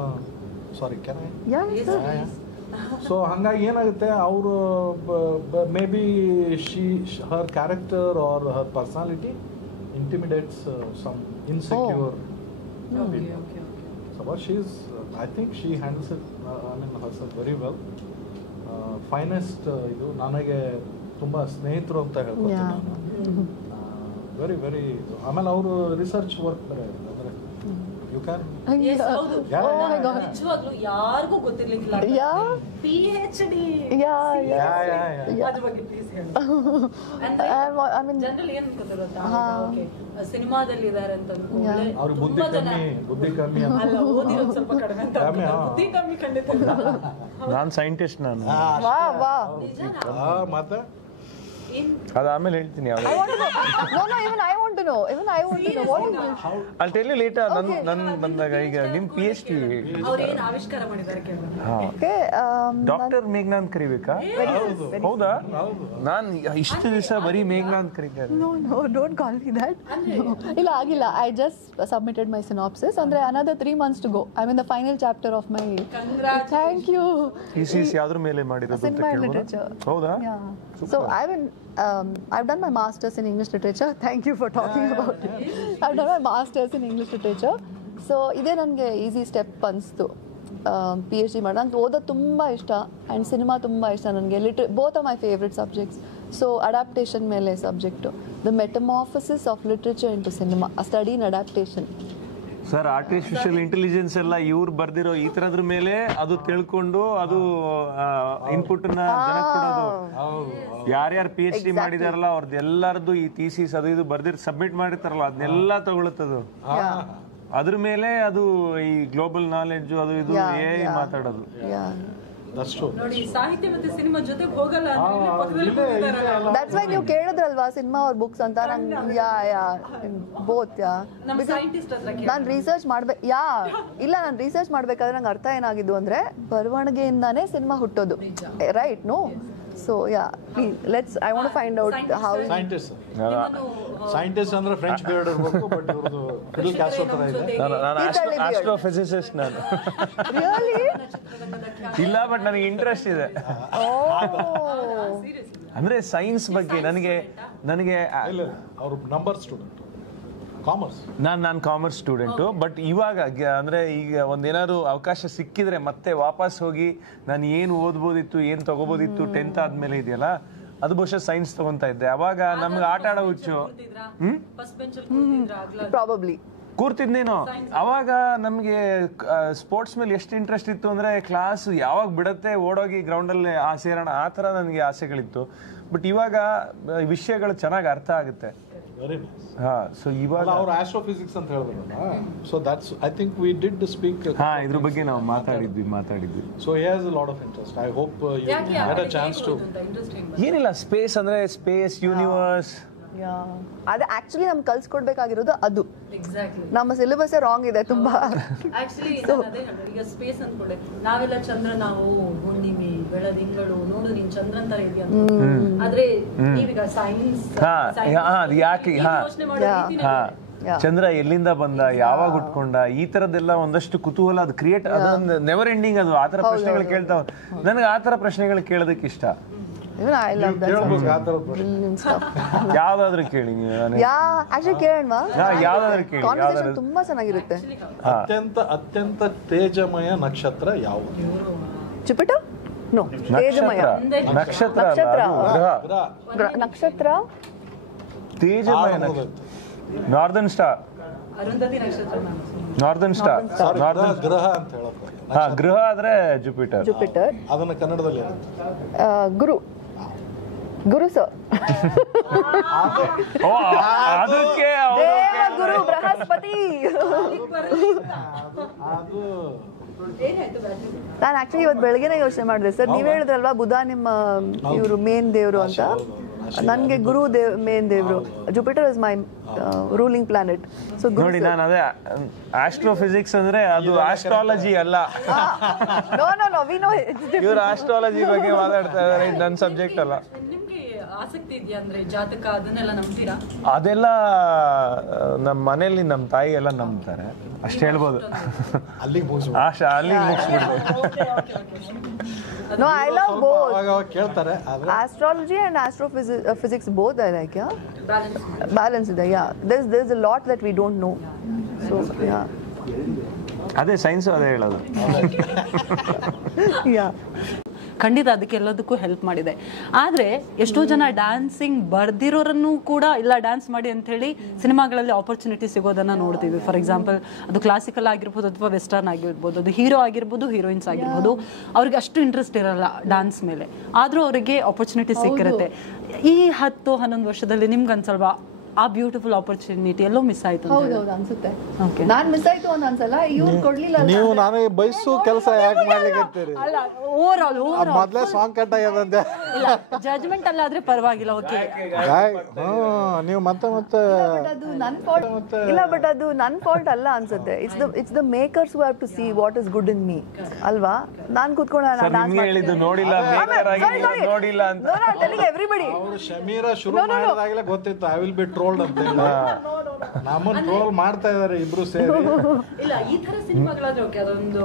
ಸಾರಿ ಕ್ಯಾನ್ ಐ ಸೊ ಹಂಗಾಗಿ ಏನಾಗುತ್ತೆ, ಅವರು maybe her character or her personality intimidates some insecure. So but she is, I think she handles it, I mean herself very well. Finest ಇದು, ನನಗೆ ತುಂಬ ಸ್ನೇಹಿತರು ಅಂತ ಹೇಳ್ಕೊತೀನಿ ನಾನು. Very very. ಆಮೇಲೆ ಅವರು ರಿಸರ್ಚ್ ವರ್ಕ್ ಬೇರೆ, ಅಂದರೆ ಯು ಕ್ಯಾನ್ ನಿಜವಾಗ್ಲೂ ಯಾರಿಗೂ ಗೊತ್ತಿರ್ಲಿಕ್ಕಿಲ್ಲ PhD ಅದ್ರ ಬಗ್ಗೆ ಪ್ಲೀಸ್ ಹೇಳಿ. ಜನರಲ್ ಏನ್ ಗೊತ್ತಿರುತ್ತಾ, ಸಿನಿಮಾದಲ್ಲಿ ಇದಾರೆ ಅಂತ ಅವ್ರಿಗೆ ಬುದ್ಧಿ ಕಮ್ಮಿ ಅಲ್ಲ, ಓದಿರೋದು ಸ್ವಲ್ಪ ಕಡಿಮೆ ಅಂತ, ಬುದ್ಧಿ ಕಮ್ಮಿ ಖಂಡಿತ. ನಾನು ಸೈಂಟಿಸ್ಟ್, ನಾನು ಮತ್ತೆ ಅದು ಆಮೇಲೆ ಹೇಳ್ತೀನಿ. ಅಲ್ಲಿ ಟೆಲ್ ಯು ಲೇಟರ್. ನನ್ನ ಬಂದಾಗ ಈಗ ನಿಮ್ಮ PhD ಅವ್ರೇನು ಆವಿಷ್ಕಾರ ಮಾಡಿದ್ದಾರೆ ಡಾಕ್ಟರ್ ಮೇಘ್ನಾ ಅಂತ ಕರಿಬೇಕಾ? ಹೌದಾ? ನಾನು ಇಷ್ಟು ದಿವಸ ಬರೀ ಮೇಘ್ನಾ ಅಂತ ಕರೀತಾರೆ. Don't call me that. ಇಲ್ಲ ಆಗಿಲ್ಲ. I just submitted my synopsis. ಅಂದ್ರೆ another 3 months to go. I'm in the final chapter of my. Thank you. Thesis ಯಾವ್ದ್ರ ಮೇಲೆ ಮಾಡಿರೋದು ಅಂತ ಕೇಳ್ಬೋದಾ? ಹೌದಾ? So I've done my masters in English literature. Thank you for talking about it. I've done my masters in English literature. So ಇದೇ ನನಗೆ easy step ಅನಿಸ್ತು PhD ಮಾಡೋದು. ನಂಗೆ ಓದೋದು ತುಂಬ ಇಷ್ಟ ಆ್ಯಂಡ್ ಸಿನಿಮಾ ತುಂಬ ಇಷ್ಟ ನನಗೆ. Both are my favourite subjects. So adaptation ಮೇಲೆ subject, the metamorphosis of literature into cinema, study in adaptation. Sir, artificial intelligence ಎಲ್ಲ ಇವ್ರು ಬರ್ದಿರೋ ಈ ತರದ್ರ ಮೇಲೆ ಅದು ತಿಳ್ಕೊಂಡು ಅದು ಇನ್ಪುಟ್ ನ ಜನಕ್ಕೆ ಕೊಡೋದು. ಯಾರ್ಯಾರು PhD ಮಾಡಿದಾರಲ್ಲ ಅವ್ರದ್ದು ಎಲ್ಲರದ್ದು ಈ ಥೀಸಿಸ್ ಅದು ಇದು ಬರ್ದಿರ್ ಸಬ್ಮಿಟ್ ಮಾಡಿರ್ತಾರಲ್ಲ ಅದನ್ನೆಲ್ಲ ತಗೊಳುತ್ತದು. ಅದ್ರ ಮೇಲೆ ಅದು ಈ ಗ್ಲೋಬಲ್ ನಾಲೆಡ್ಜ್ ಅದು ಇದು ಮಾತಾಡೋದು. ನೋಡಿ, ಸಾಹಿತ್ಯ ಮತ್ತೆ ಸಿನಿಮಾ ಜೊತೆಗೆ ಹೋಗಲ್ಲ. ದಟ್ಸ್ ವೈ ನೀವು ಕೇಳಿದ್ರಲ್ವಾ ಸಿನಿಮಾ ಅವ್ರ ಬುಕ್ಸ್ ಅಂತ. ನಂಗೆ ಬೋತ್ ನಾನು ರಿಸರ್ಚ್ ಮಾಡ್ಬೇಕು. ನಾನು ರಿಸರ್ಚ್ ಮಾಡ್ಬೇಕಾದ್ರೆ ನಂಗೆ ಅರ್ಥ ಏನಾಗಿದ್ದು ಅಂದ್ರೆ, ಬರವಣಿಗೆಯಿಂದಾನೇ ಸಿನಿಮಾ ಹುಟ್ಟೋದು. Right? No? So let's I want to find out how. Scientist ಅಂದ್ರೆ ಫ್ರೆಂಚ್ ಪೀರಿಯಡ್ ಇರಬೇಕು, ಬಟ್ ಇವ್ರದ್ದು ಫಿಡಲ್ ಕ್ಯಾಸ್ಟ್ರೋ ತರ ಇದೆ. ನಾನು ಆಸ್ಟ್ರೋಫಿಸಿಸಿಸ್ಟ್ ನಾನು. ರಿಯಲಿ? ಇಲ್ಲ, ಬಟ್ ನನಗೆ ಇಂಟ್ರೆಸ್ಟ್ ಇದೆ. ಅಂದ್ರೆ ಸೈನ್ಸ್ ಬಗ್ಗೆ ನನಗೆ ಅವರು ನಂಬರ್ ಸ್ಟೂಡೆಂಟ್, ಕಾಮರ್ಸ್. ನಾನು ಕಾಮರ್ಸ್ ಸ್ಟೂಡೆಂಟು. ಬಟ್ ಇವಾಗ ಅಂದ್ರೆ ಈಗ ಒಂದೇನಾದ್ರು ಅವಕಾಶ ಸಿಕ್ಕಿದ್ರೆ ಮತ್ತೆ ವಾಪಸ್ ಹೋಗಿ ನಾನು ಏನು ಓದ್ಬೋದಿತ್ತು, ಏನು ತಗೋಬೋದಿತ್ತು 10th ಆದ್ಮೇಲೆ ಇದೆಯಲ್ಲ, ಅದು ಬಹುಶಃ ಸೈನ್ಸ್ ತಗೊಂತಾ ಇದ್ದೆ. ಅವಾಗ ನಮ್ಗೆ ಆಟ ಆಡೋ ಹುಚ್ಚು. ಪ್ರಾಬಬ್ಲಿ ಕೂರ್ತಿದ್ನೇನೋ. ಅವಾಗ ನಮಗೆ ಸ್ಪೋರ್ಟ್ಸ್ ಮೇಲೆ ಎಷ್ಟು ಇಂಟ್ರೆಸ್ಟ್ ಇತ್ತು ಅಂದ್ರೆ ಕ್ಲಾಸ್ ಯಾವಾಗ ಬಿಡತ್ತೆ ಓಡೋಗಿ ಗ್ರೌಂಡಲ್ಲಿ ಸೇರೋಣ, ಆ ಥರ ನನಗೆ ಆಸೆಗಳಿತ್ತು. ಬಟ್ ಇವಾಗ ವಿಷಯಗಳು ಚೆನ್ನಾಗಿ ಅರ್ಥ ಆಗುತ್ತೆ. Very nice. ಹಾ, ಸೊ ಇವಾಗ ಅವ್ರು ಆಸ್ಟ್ರೋಫಿಸಿಕ್ಸ್ ಅಂತ ಹೇಳಿದ್ರಲ್ಲ, so that's I think we did speak. ಹಾ, ಇದ್ರ ಬಗ್ಗೆ ನಾವು ಮಾತಾಡಿದ್ವಿ. So he has a lot of interest. I hope you get a chance to. ಏನಿಲ್ಲ, ಸ್ಪೇಸ್ ಅಂದ್ರೆ ಸ್ಪೇಸ್, ಯೂನಿವರ್ಸ್. ಅದು ಆಕ್ಚುಲಿ ನಮ್ಗೆ ಕಲ್ಸ್ಕೊಡ್ಬೇಕಾಗಿರೋದು ಅದು. ಎಕ್ಸಾಕ್ಟ್ಲಿ. ನಮ್ಮ ಸಿಲೆಬಸ್ ರಾಂಗ್ ಇದೆ ತುಂಬಾ. ಆಕ್ಚುಲಿ ಈಗ ಸ್ಪೇಸ್ ಅನ್ಕೊಳ್ಳೆ, ನಾವೆಲ್ಲ ಚಂದ್ರ, ನಾವು ಹುಣ್ಣಿಮೆ ಬೆಳದಿಂಗಳು ನೋಡು ನೀನ್ ಚಂದ್ರನ್ ತರ ಇದೆಯಾ ಅಂತ. ಆದ್ರೆ ನೀವೀಗ ಸೈನ್ಸ್ ಯಾಕೆ ಚಂದ್ರ ಎಲ್ಲಿಂದ ಬಂದ, ಯಾವಾಗ ಉಟ್ಕೊಂಡ, ಈ ತರದ್ದೆಲ್ಲ ಒಂದಷ್ಟು ಕುತೂಹಲ, ಅದು ಕ್ರಿಯೇಟ್, ಅದೊಂದು ನೆವರ್ ಎಂಡಿಂಗ್. ಅದು ಆ ತರ ಪ್ರಶ್ನೆಗಳು ಕೇಳ್ತಾವ. ನನಗೆ ಆ ತರ ಪ್ರಶ್ನೆಗಳು ಕೇಳೋದಕ್ಕೆ ಇಷ್ಟ. ಯಾವ್ದಾದ್ರು ಕೇಳಿ, ಯಾವ್ದಾದ್ರು ಕೇಳಿ, ತುಂಬಾ ಚೆನ್ನಾಗಿರುತ್ತೆ. ಅತ್ಯಂತ ತೇಜಮಯ ನಕ್ಷತ್ರ ಯಾವುದು? ಜುಪಿಟರ್? ನೋ, ತೇಜಮಯ ನಕ್ಷತ್ರ ನಕ್ಷತ್ರ ತೇಜಮಯ ನಾರ್ದರ್ನ್ ಸ್ಟಾರ್. ಅರುಂಧತಿ ನಕ್ಷತ್ರ. ನಾರ್ದರ್ನ್ ಸ್ಟಾರ್, ಗ್ರಹ ಅಂತ ಹೇಳಪ್ಪ. ಹಾ, ಗೃಹ ಆದ್ರೆ ಜುಪಿಟರ್. ಅದನ್ನ ಕನ್ನಡದಲ್ಲಿ ಗುರು ಸರ್. ಅದಕ್ಕೆ ಗುರು ಬೃಹಸ್ಪತಿ. ನಾನು ಆಕ್ಚುಲಿ ಇವತ್ತು ಬೆಳಗ್ಗೆನೆ ಯೋಚನೆ ಮಾಡಿದೆ ಸರ್. ನೀವ್ ಹೇಳಿದ್ರಲ್ವಾ ಬುಧ ನಿಮ್ಮ ಇವರು ಮೇನ್ ದೇವ್ರು ಅಂತ. ನನ್ಗೆ ಗುರು ಮೇನ್ ದೇವ್ರು. Jupiter is my ruling planet. So ನೋಡಿ, ನಾನು ಅದೇ ಆಸ್ಟ್ರೋಫಿಸಿಕ್ಸ್ ಅಂದ್ರೆ ಅದು ಆಸ್ಟ್ರಾಲಜಿ ಅಲ್ಲ. No we no. ಇವ್ರು ಆಸ್ಟ್ರಾಲಜಿ ಬಗ್ಗೆ ಮಾತಾಡ್ತಾ ಇದಾರೆ, ನನ್ನ ಸಬ್ಜೆಕ್ಟ್ ಅಲ್ಲ. ಆಸಕ್ತಿ ಇದೆಯಾ ಅಂದ್ರೆ ಜಾತಕ ಅದನ್ನೆಲ್ಲ ನಂಬ್ತೀರಾ? ಅದೆಲ್ಲ ನಮ್ಮ ಮನೆಯಲ್ಲಿ ನಮ್ಮ ತಾಯಿ ಎಲ್ಲ ನಂಬ್ತಾರೆ, ಅಷ್ಟು ಹೇಳ್ಬೋದು. ಅಲ್ಲಿಗೆ ಮುಗಿಸ್ಬಿಡ್ತಾರೆ. No, I love both. ಕೇಳ್ತಾರೆ. Astrology and astrophysics both I like. Yeah, balance ಇದೆ. Yeah, there's a lot that we don't know. So yeah. ಅದೇ ಸೈನ್ಸ್ ಅದೇ ಹೇಳೋದು. Yeah. ಖಂಡಿತ ಅದಕ್ಕೆ ಎಲ್ಲದಕ್ಕೂ ಹೆಲ್ಪ್ ಮಾಡಿದೆ. ಆದರೆ ಎಷ್ಟೋ ಜನ ಡ್ಯಾನ್ಸಿಂಗ್ ಬರ್ದಿರೋರನ್ನು ಕೂಡ ಇಲ್ಲ ಡ್ಯಾನ್ಸ್ ಮಾಡಿ ಅಂತ ಹೇಳಿ ಸಿನಿಮಾಗಳಲ್ಲಿ ಆಪರ್ಚುನಿಟಿ ಸಿಗೋದನ್ನ ನೋಡ್ತೀವಿ. ಫಾರ್ ಎಕ್ಸಾಂಪಲ್, ಅದು ಕ್ಲಾಸಿಕಲ್ ಆಗಿರ್ಬೋದು ಅಥವಾ ವೆಸ್ಟರ್ನ್ ಆಗಿರ್ಬೋದು, ಅದು ಹೀರೋ ಆಗಿರ್ಬೋದು, ಹೀರೋಯಿನ್ಸ್ ಆಗಿರ್ಬೋದು, ಅವ್ರಿಗೆ ಅಷ್ಟು ಇಂಟ್ರೆಸ್ಟ್ ಇರಲ್ಲ ಡ್ಯಾನ್ಸ್ ಮೇಲೆ, ಆದರೂ ಅವರಿಗೆ ಆಪರ್ಚುನಿಟಿ ಸಿಕ್ಕಿರುತ್ತೆ. ಈ 10-11 ವರ್ಷದಲ್ಲಿ ನಿಮ್ಗೆ ಅನ್ಸಲ್ವಾ ಆ ಬ್ಯೂಟಿಫುಲ್ ಆಪರ್ಚುನಿಟಿ ಎಲ್ಲೋ ಮಿಸ್ ಆಯ್ತು? ಹೌದೌದು ಅನ್ಸುತ್ತೆ. ನಾನ್ ಮಿಸ್ ಆಯ್ತು ಅಂತ ಅನ್ಸಲ್ಲ, ಇವ್ರು ಕೊಡ್ಲಿಲ್ಲ. ನೀವು ನನಗೆ ಬಯಸು ಕೆಲಸ ಯಾಕೆ ಮಾಡ್ಲಿಕ್ಕೆ ಅಲ್ಲ, ಓವರ್ ಆಲ್ ಮೊದಲೇ ಸಾಂಗ್ ಕಟ್ ಆಗ್ಯದಂತೆ. ಇಲ್ಲ, ಜಡ್ಜ್ಮೆಂಟ್ ಅಲ್ಲ ಆದ್ರೆ ಪರವಾಗಿಲ್ಲ, ಓಕೆ. ನೀವು ಮತ್ತೆ ಅದು ನನ್ನ ಫಾಲ್ಟ್ ಇಲ್ಲ, ಬಟ್ ಅದು ನನ್ನ ಫಾಲ್ಟ್ ಅಲ್ಲ ಅನ್ಸುತ್ತೆ. It's the makers who have to see what is good in me, ಅಲ್ವಾ? ನಾನು ಕೂತ್ಕೊಂಡು ಹೇಳಿದ್ದು ನೋಡಿಲ್ಲ, ನೋಡಿಲ್ಲ ಅಂತ ಎವ್ರಿಬಡಿ. ಅವರು ಶಮೀರಾ ಶುರು ಮಾಡಿದಾಗಲೇ ಗೊತ್ತಿತ್ತು ಐ ವಿಲ್ ಬಿ ಟ್ರೋಲ್ಡ್ ಅಂತ ಹೇಳಿ. ನಮ್ಮನ್ನ ಟ್ರೋಲ್ ಮಾಡ್ತಾ ಇದಾರೆ ಇಬ್ರು ಸೇರಿ. ಇಲ್ಲ, ಈ ತರ ಸಿನಿಮಾಗಳಾದ್ರೆ ಓಕೆ, ಅದೊಂದು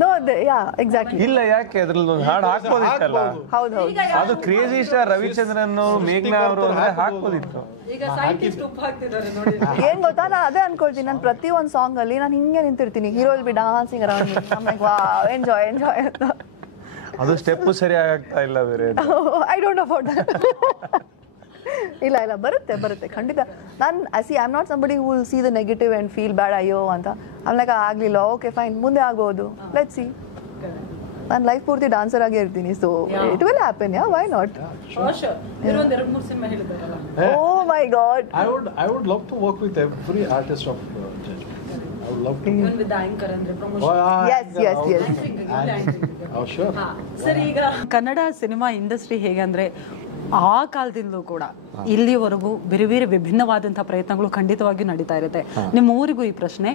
ನೋ ಯಾ ಎಕ್ಸಾಕ್ಟ್ಲಿ. ಇಲ್ಲ, ಯಾಕೆ ಅದ್ರಲ್ಲಿ ಒಂದು ಹಾಡು ಹಾಕ್ಬೋದಿತ್ತಲ್ಲ. ಹೌದು, ಅದು ಕ್ರೇಜಿ ಸ್ಟಾರ್ ರವಿಚಂದ್ರನ್, ಮೇಘ್ನಾ ಅವರು ಹಾಕ್ಬೋದಿತ್ತು. ಈಗ ಸೈಂಟಿಸ್ಟ್ ಉಪ್ಪು ಹಾಕ್ತಿದ್ದಾರೆ ನೋಡಿ. ಏನ್ ಗೊತ್ತಾ, ನಾನು ಅದೇ ಅನ್ಕೊಳ್ತೀನಿ. ನಾನು ಪ್ರತಿ ಒಂದು ಸಾಂಗ್ ಅಲ್ಲಿ ನಾನು ಹಿಂಗೆ ನಿಂತಿರ್ತೀನಿ, hero will be dancing around me. I like wow, enjoy ಅಂತ. ಅದು ಸ್ಟೆಪ್ ಸರಿಯಾಗಿ ಆಗ್ತಾ ಇಲ್ಲ ಬೇರೆ. I don't know about that. ಇಲ್ಲ ಬರುತ್ತೆ ಖಂಡಿತ. ನಾನು I am not somebody who will see the negative and feel bad ಅಯ್ಯೋ ಅಂತ. ಆಮ್ ಲೈಕ್ ಆಗ್ಲಿಲ್ಲ, ಓಕೆ ಫೈನ್, ಮುಂದೆ ಆಗ್ಬೋದು, ಲೆಟ್ಸ್ ಸಿ. ನಾನು ಲೈಫ್ ಪೂರ್ತಿ ಡಾನ್ಸರ್ ಆಗೇ ಇರ್ತೀನಿ, so it will happen. Yeah, why not? Oh my god, I would love to work with every artist of I would love to. Even with the anchor and promotion. Oh, sure. Sir, ಈಗ Kannada cinema industry ಹೇಗಂದ್ರೆ ಆ ಕಾಲದಿಂದಲೂ ಕೂಡ ಇಲ್ಲಿವರೆಗೂ ಬೇರೆ ಬೇರೆ ವಿಭಿನ್ನವಾದಂತಹ ಪ್ರಯತ್ನಗಳು ಖಂಡಿತವಾಗಿ ನಡೀತಾ ಇರುತ್ತೆ. ನಿಮ್ಮ ಊರಿಗೂ ಈ ಪ್ರಶ್ನೆ,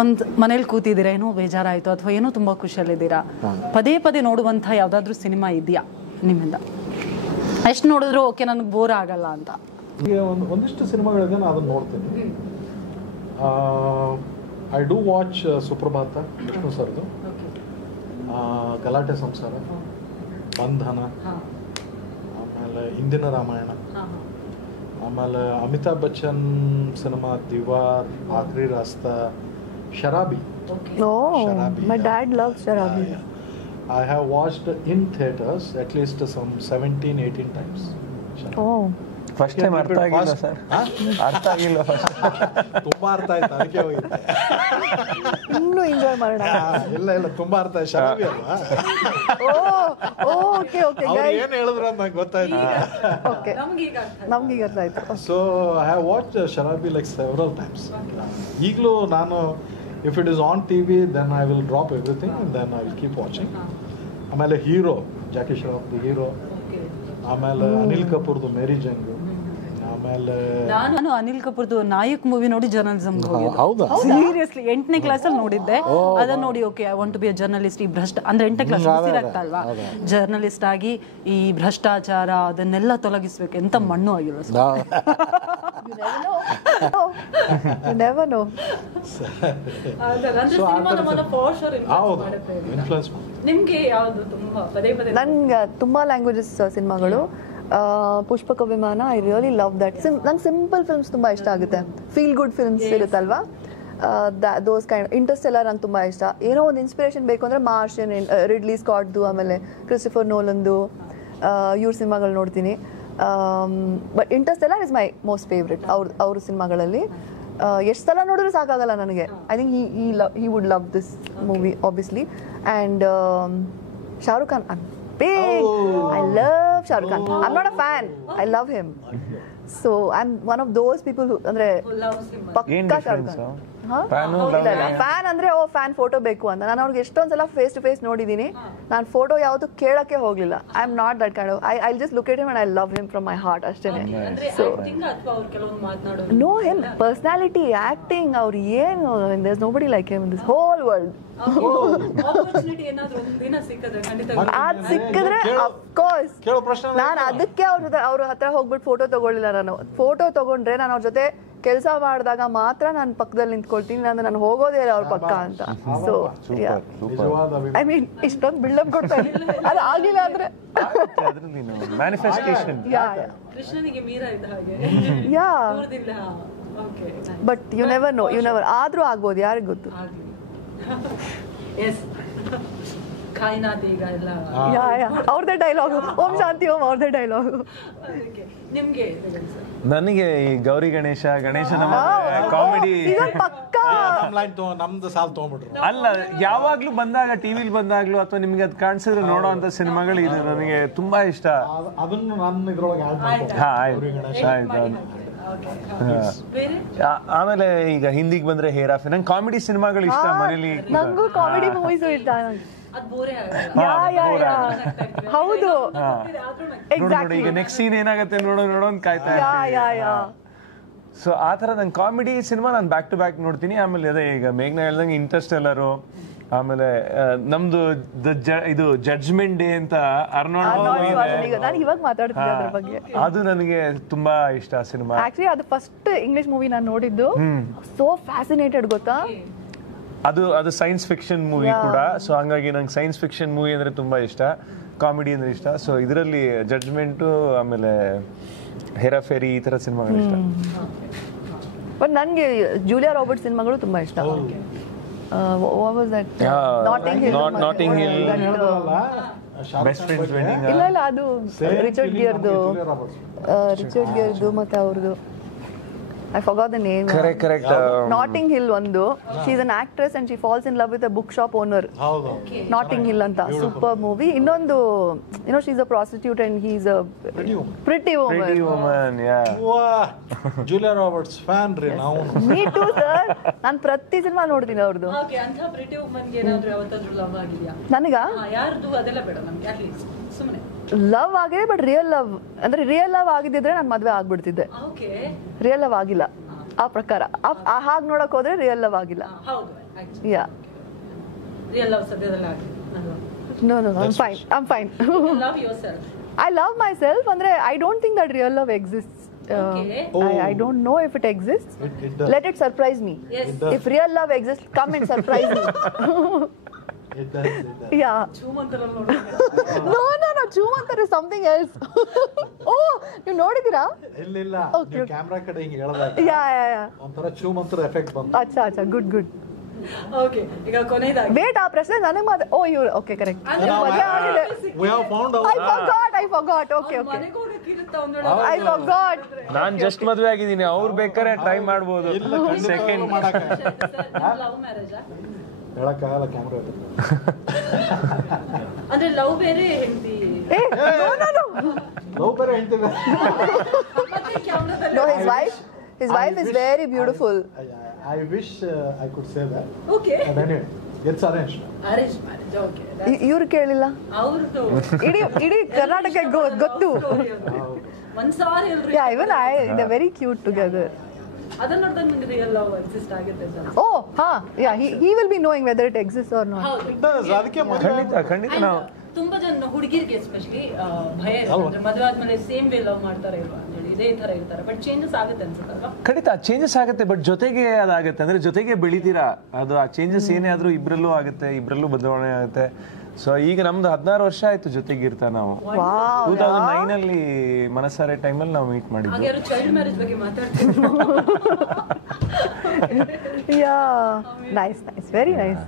ಒಂದ್ ಮನೇಲಿ ಕೂತಿದ್ದೀರಾ, ಏನೋ ಬೇಜಾರಾಯ್ತು ಅಥವಾ ಏನೋ ತುಂಬಾ ಖುಷಿಯಲ್ಲಿದ್ದೀರಾ, ಪದೇ ಪದೇ ನೋಡುವಂತಹ ಯಾವ್ದಾದ್ರು ಸಿನಿಮಾ ಇದೆಯಾ ನಿಮ್ಮಿಂದ? ಎಷ್ಟು ನೋಡಿದ್ರು ಓಕೆ, ನನಗೆ ಬೋರ್ ಆಗಲ್ಲ ಅಂತ? ಈಗ ಒಂದಿಷ್ಟು ಸಿನಿಮಾಗಳಿದೆ, ನಾನು ಅದನ್ನ ನೋಡ್ತೀನಿ. ಐ ಡೂ ವಾಚ್ ಸುಪ್ರಭಾತ, ವಿಷ್ಣು ಸರ್ದು, ಗಲಾಟೆ ಸಂಸಾರ, ಬಂಧನ, ಆಮೇಲೆ ಇಂದಿನ ರಾಮಾಯಣ, ಆಮೇಲೆ Amitabh Bachchan cinema Deewar, Aakhri Raasta, Sharaabi. My dad loves Sharabi. I have watched in theaters at least some 17-18 times. Oh, first time ಅರ್ಥ ಆಗಿಲ್ಲ ಸರ್, ಅರ್ಥ ಆಗಿಲ್ಲ ಫಸ್ಟ್. ತುಂಬಾ ಅರ್ಥ ಆಯ್ತು, ಅದಕ್ಕೆ ಹೋಗಿದ್ದೆ. ಇನ್ನೂ ಎಂಜಾಯ್ ಮಾಡೋಣ. ಇಲ್ಲ ತುಂಬಾ ಅರ್ಥ ಆಯ್ತು. ಶರಾಬಿ ಅಲ್ವಾ? ಓಕೆ ಓಕೆ ಅವ್ರು ಏನ್ ಹೇಳಿದ್ರು ಅಂತ ನಂಗೆ ಗೊತ್ತಾಯ್ತು. ಓಕೆ, ನಮ್ಗೀಗ ಅರ್ಥ ಆಯ್ತು. So I have watch Sharaabi like several times. ಈಗಲೂ ನಾನು if it is on TV then I will drop everything and then I will keep watching. ಆಮೇಲೆ ಹೀರೋ ಜಾಕಿ ಶ್ರಾಫ್ ಹೀರೋ, ಆಮೇಲೆ ಅನಿಲ್ ಕಪೂರ್ದು ಮೇರಿ ಜಂಗ್, ಆಮೇಲೆ ನಾನು ಅನಿಲ್ ಕಪೂರ್ದು ನಾಯಕ್ ಮೂವಿ ನೋಡಿ ಜರ್ನಲಿಸಮ್ಗೆ ಹೌದಾ? ಸೀರಿಯಸ್ಲಿ 8ನೇ ಕ್ಲಾಸಲ್ಲಿ ನೋಡಿದ್ದೆ. ಅದನ್ನ ನೋಡಿ okay I want to be a journalist. ಈ ಅಂದ್ರೆ 8ನೇ ಕ್ಲಾಸ್ ಗೊತ್ತಿರತ್ತಲ್ವಾ, ಜರ್ನಲಿಸ್ಟ್ ಆಗಿ ಈ ಭ್ರಷ್ಟಾಚಾರ ಅದನ್ನೆಲ್ಲ ತೊಲಗಿಸ್ಬೇಕು. ಎಂತ ಮಣ್ಣು ಆಗಿಲ್ಲ ಸರ್. You never know. ನಿಮ್ಗೆ ಯಾವುದು ತುಂಬಾ ಪದೇ ಪದೇ? ನನ್ಗೆ ತುಂಬಾ ಲ್ಯಾಂಗ್ವೇಜಸ್ ಸಿನಿಮಾಗಳು. ಪುಷ್ಪಕ ವಿಮಾನ, ಐ ರಿಯಲಿ ಲವ್ ದಟ್. ನಂಗೆ ಸಿಂಪಲ್ ಫಿಲ್ಮ್ಸ್ ತುಂಬ ಇಷ್ಟ ಆಗುತ್ತೆ. ಫೀಲ್ ಗುಡ್ ಫಿಲ್ಮ್ಸ್ ಇರುತ್ತಲ್ವಾ, ದೋಸ್ ಕೈಂಡ್. ಇಂಟರ್ಸ್ಟೆಲ್ಲರ್ ನಂಗೆ ತುಂಬ ಇಷ್ಟ. ಏನೋ ಒಂದು ಇನ್ಸ್ಪಿರೇಷನ್ ಬೇಕು ಅಂದರೆ ಮಾರ್ಷನ್, ರಿಡ್ಲಿ ಸ್ಕಾಟ್ದು, ಆಮೇಲೆ ಕ್ರಿಸ್ಟೋಫರ್ ನೋಲನ್ದು ಇವ್ರ ಸಿನಿಮಾಗಳು ನೋಡ್ತೀನಿ. But Interstellar is my most favourite. ಅವ್ರ ಸಿನಿಮಾಗಳಲ್ಲಿ ಎಷ್ಟು ಸಲ ನೋಡಿದ್ರು ಸಾಕಾಗಲ್ಲ ನನಗೆ. I think he would love this movie obviously. And Shahrukh Khan, I'm big. I love Shahrukh Khan. I'm not a fan. I love him. So I'm one of those people who ಅಂದ್ರೆ ಪಕ್ಕಾ Shahrukh Khan. Fan ಅಂದ್ರೆ ಫ್ಯಾನ್ ಫೋಟೋ ಬೇಕು ಅಂತ. ನಾನು ಅವ್ರಿಗೆ ಎಷ್ಟೊಂದ್ಸಲ face to face ನೋಡಿದ್ದೀನಿ. ನಾನು photo ಯಾವುದು ಕೇಳಕ್ಕೆ ಹೋಗ್ಲಿಲ್ಲ. I am not that kind of. I just look at him and I love him from my heart ಅಷ್ಟೇನೆ. So no him personality, acting, ಅವ್ರು ಏನು, there is nobody like him in this whole world. ಅದ್ ಸಿಕ್ಕಿದ್ರೆ of course. ನಾನು ಅದಕ್ಕೆ ಅವ್ರ ಹತ್ರ ಹೋಗ್ಬಿಟ್ಟು ಫೋಟೋ ತಗೊಳ್ಳಿಲ್ಲ. ನಾನು ಫೋಟೋ ತಗೊಂಡ್ರೆ ನಾನು ಅವ್ರ ಜೊತೆ ಕೆಲಸ ಮಾಡಿದಾಗ ಮಾತ್ರ ನಾನು ಪಕ್ಕದಲ್ಲಿ ನಿಂತ್ಕೊಳ್ತೀನಿ. ನಾನು ಹೋಗೋದೇ ಇಲ್ಲ ಅವ್ರ ಪಕ್ಕ ಅಂತ. ಸೊ ಐ ಮೀನ್ ಇಷ್ಟೊಂದು ಬಿಲ್ಡಪ್ ಕೊಡ್ತಾ ಇದ್ದೀನಿ. ಅದು ಆಗಿಲ್ಲ ಅಂದ್ರೆ ಮ್ಯಾನಿಫೆಸ್ಟೇಷನ್. ಕೃಷ್ಣನಿಗೆ ಮೀರಾ ಇದ್ದ ಹಾಗೆ. Yeah, but you never know, you never. ಆದ್ರೂ ಆಗ್ಬೋದು, ಯಾರಿಗ್ ಗೊತ್ತು. ಅವ್ರದೇ ಡೈಲಾಗ್, ಓಂ ಶಾಂತಿ ಓಂ, ಅವ್ರದೇ ಡೈಲಾಗ್. ನನಗೆ ಈ ಗೌರಿ ಗಣೇಶ, ಗಣೇಶನ ಕಾಮಿಡಿ ಪಕ್ಕಾ ನಮ್ದು ಸಾಲ್ ತಗೊಂಡ್ಬಿಟ್ರು. ಅಲ್ಲ, ಯಾವಾಗ್ಲೂ ಬಂದಾಗ ಟಿವಿಲಿ ಬಂದಾಗ್ಲೂ ಅಥವಾ ನಿಮ್ಗೆ ಅದು ಕಾಣಿಸಿದ್ರೆ ನೋಡೋ ಅಂತ ಸಿನಿಮಾಗಳು ಇದು ನನಗೆ ತುಂಬಾ ಇಷ್ಟ. ಅದನ್ನು ನನ್ನ ಇದ್ರೊಳಗೆ ಆಮೇಲೆ ಈಗ ಹಿಂದಿಗೆ ಬಂದ್ರೆ ಹೇರಾಫಿ. ನಂಗೆ ಕಾಮಿಡಿ ಸಿನಿಮಾಗಳು ಇಷ್ಟ. ಮನೇಲಿ ನಂಗೂ ಕಾಮಿಡಿ ಮೂವೀಸ್ ಇಷ್ಟ. ಹೌದು, ನೋಡಿ ಈಗ ನೆಕ್ಸ್ಟ್ ಸೀನ್ ಏನಾಗುತ್ತೆ ನೋಡೋ ಅಂತ ಕಾಯ್ತಾ ಇರ್ತೀನಿ. ಸೊ ಆ ಥರ ನಂಗೆ ಕಾಮಿಡಿ ಸಿನಿಮಾ ನಾನು ಬ್ಯಾಕ್ ಟು ಬ್ಯಾಕ್ ನೋಡ್ತೀನಿ. ಆಮೇಲೆ ಅದೇ ಈಗ ಮೇಘ್ನಾ ಹೇಳ್ದಂಗೆ ಇಂಟರ್ಸ್ಟೆಲ್ಲರು, ಆಮೇಲೆ ನಮ್ದು ಇದು ಜಡ್ಜ್ಮೆಂಟ್ ಡೇ ಅಂತ ಅರ್ನಾಲ್ಡ್ ನಾನು ಇವಾಗ ಮಾತಾಡ್ತೀನಿ ಅದ್ರ ಬಗ್ಗೆ. ಅದು ನನಗೆ ತುಂಬಾ ಇಷ್ಟ ಸಿನಿಮಾ. ಆಕ್ಚುಲಿ ಅದು ಫಸ್ಟ್ ಇಂಗ್ಲಿಷ್ ಮೂವಿ ನಾನು ನೋಡಿದ್ದು. ಸೋ ಫ್ಯಾಸಿನೇಟೆಡ್, ಗೊತ್ತಾ? ಅದು ಸೈನ್ಸ್ ಫಿಕ್ಷನ್ ಮೂವಿ ಕೂಡ. ಸೊ ಹಂಗಾಗಿ ನಂಗೆ ಸೈನ್ಸ್ ಫಿಕ್ಷನ್ ಮೂವಿ ಅಂದ್ರೆ ತುಂಬಾ ಇಷ್ಟ, ಕಾಮಿಡಿ ಅಂದ್ರೆ ಇಷ್ಟ. ಸೊ ಇದರಲ್ಲಿ ಜಡ್ಜ್ಮೆಂಟು, ಆಮೇಲೆ ಹೇರಾಫೇರಿ, ಈ ತರ ಸಿನಿಮಾಗಳು ಇಷ್ಟ. ಬಟ್ ನನಗೆ ಜೂಲಿಯಾ ರಾಬರ್ಟ್ಸ್ ಸಿನಿಮಾಗಳು ತುಂಬಾ ಇಷ್ಟ. What was that? Notting Hill. Best Friends Wedding. ಇಲ್ಲ ಅದು ರಿಚರ್ಡ್ ಗಿಯರ್ದು ಮತ್ತೆ ಅವ್ರದ್ದು I forgot the name. Correct. Notting Hill ಒಂದು. She is an actress and she falls in love with a bookshop owner. Notting Hill ಅಂತ super movie. ಇನ್ನೊಂದು, she is a prostitute and he is a pretty woman. Julia Roberts fan ರೀ ನಾವು. Me too sir. ನಾನು ಪ್ರತಿ cinema ನೋಡ್ತೀನಿ ಅವ್ರದ್ದು. ಅಂತ pretty woman ಗೆ ಏನಾದರೂ ಯಾವತ್ತಾದರೂ ಲವ್ ಆಗಿದೆಯಾ? ನನಗ ಯಾರ್ದು ಅದೆಲ್ಲ ಬೇಡ ನಮಗೆ, ಅಟ್ ಲೀಸ್ಟ್ ಸುಮ್ಮನೆ ಲವ್ ಆಗಿದೆ. ಬಟ್ ರಿಯಲ್ ಲವ್ ಅಂದ್ರೆ ರಿಯಲ್ ಲವ್ ಆಗಿದ್ದಿದ್ರೆ ನಾನು ಮದ್ವೆ ಆಗ್ಬಿಡ್ತಿದ್ದೆ. ರಿಯಲ್ ಲವ್ ಆಗಿಲ್ಲ ಆ ಪ್ರಕಾರ. ಹಾಗೆ ನೋಡಕ್ ಹೋದ್ರೆ ರಿಯಲ್ ಲವ್ ಆಗಿಲ್ಲ. ಯಾ, ರಿಯಲ್ ಲವ್ ಸದ್ಯದಲ್ಲಿ ಆಗಿಲ್ಲ. No, I'm fine. Love yourself. I love myself. ಅಂದ್ರೆ I don't think that real love exists. I don't know if it exists. Let it surprise me. If real love exists, come and surprise me. It does. Yeah. No. Chumantar is something else. Oh, you ನೋಡಿದಿರಾ? ಇಲ್ಲ. ನೀವು camera ಕಡೆ ಹಿಂಗೆ ಹೇಳಿದಾಗ ಯಾ ಒಂಥರ ಚೂಮಂತ್ರ effect ಬಂತು. ಅಚ್ಚಾ good. Okay, ಈಗ ಕೊನೆಯದಾಗಿ wait, ಆ ಪ್ರಶ್ನೆ ನನಗೆ ಇವ್ರು okay correct. We have found out. I forgot. Okay. ಮನೆಗೆ ಹೋಗಕ್ಕಿರುತ್ತಾ ಐ ಫಾರ್ಗಾಟ್. ನಾನ್ ಜಸ್ಟ್ ಮದ್ವೆ ಆಗಿದ್ದೀನಿ, ಅವ್ರು ಬೇಕಾದ್ರೆ ಟ್ರೈ ಮಾಡ್ಬೋದು. ಸೆಕೆಂಡ್ ಹೇಳಕ್ಕಾಗಲ್ಲ ಕ್ಯಾಮ್ರಾ ಅಂದ್ರೆ ಲವ್ ಬೇರೆ ಹೆಂಡತಿ ಲವ್ ಬೇರೆ ಹೇಳ್ತೀವಿ. No, his wife is very beautiful. I wish I could say that. Okay. But anyway, it's arranged. Arranged marriage, okay. ಇವ್ರು ಕೇಳಿಲ್ಲ, ಅವ್ರದ್ದು ಇಡೀ ಕರ್ನಾಟಕ ಗೊತ್ತು. ಒಂದ್ಸಾರಿ ಹೇಳ್ರಿ. Yeah, even they're very cute together. ಅದನ್ನ ನೋಡಿದಾಗ ನಿಮ್ಗೆ ರಿಯಲ್ ಲವ್ ಎಕ್ಸಿಸ್ಟ್ ಆಗುತ್ತೆ sir. Oh, yeah, he will be knowing whether it exists or not. ಹೌದು. It does. ಅದಕ್ಕೆ ಖಂಡಿತ ನಾವು ತುಂಬಾ ಜನ ಹುಡುಗಿರಿಗೆ ಎಸ್ಪೆಷಲಿ ಭಯ ಇರುತ್ತೆ, ಮದುವೆ ಆದ್ಮೇಲೆ ಸೇಮ್ ವೇ ಲವ್ ಮಾಡ್ತಾರೆ ಇಲ್ವಾ ಅಂತೇಳಿ, ಇದೇ ತರ ಇರ್ತಾರೆ. ಬಟ್ ಚೇಂಜಸ್ ಆಗುತ್ತೆ ಅನ್ಸುತ್ತಲ್ವಾ? ಖಂಡಿತ ಚೇಂಜಸ್ ಆಗುತ್ತೆ, ಬಟ್ ಜೊತೆಗೆ ಅದಾಗುತ್ತೆ, ಅಂದ್ರೆ ಜೊತೆಗೆ ಬೆಳಿತೀರಾ. ಅದು ಆ ಚೇಂಜಸ್ ಏನೇ ಆದ್ರೂ ಇಬ್ರಲ್ಲೂ ಆಗುತ್ತೆ, ಇಬ್ರಲ್ಲೂ ಬದಲಾವಣೆ ಆಗುತ್ತೆ. ಸೊ ಈಗ ನಮ್ದು 16 ವರ್ಷ ಆಯ್ತು ಜೊತೆಗಿರ್ತಾ ನಾವು. 2009 ಅಲ್ಲಿ ಮನಸಾರೆ ಟೈಮಲ್ಲಿ ನಾವು ಮೀಟ್ ಮಾಡಿದ್ವಿ. ಹಾಗೆ ಚೈಲ್ಡ್ ಮ್ಯಾರೇಜ್ ಬಗ್ಗೆ ಮಾತಾಡ್ತೀವಿ. Nice, very nice.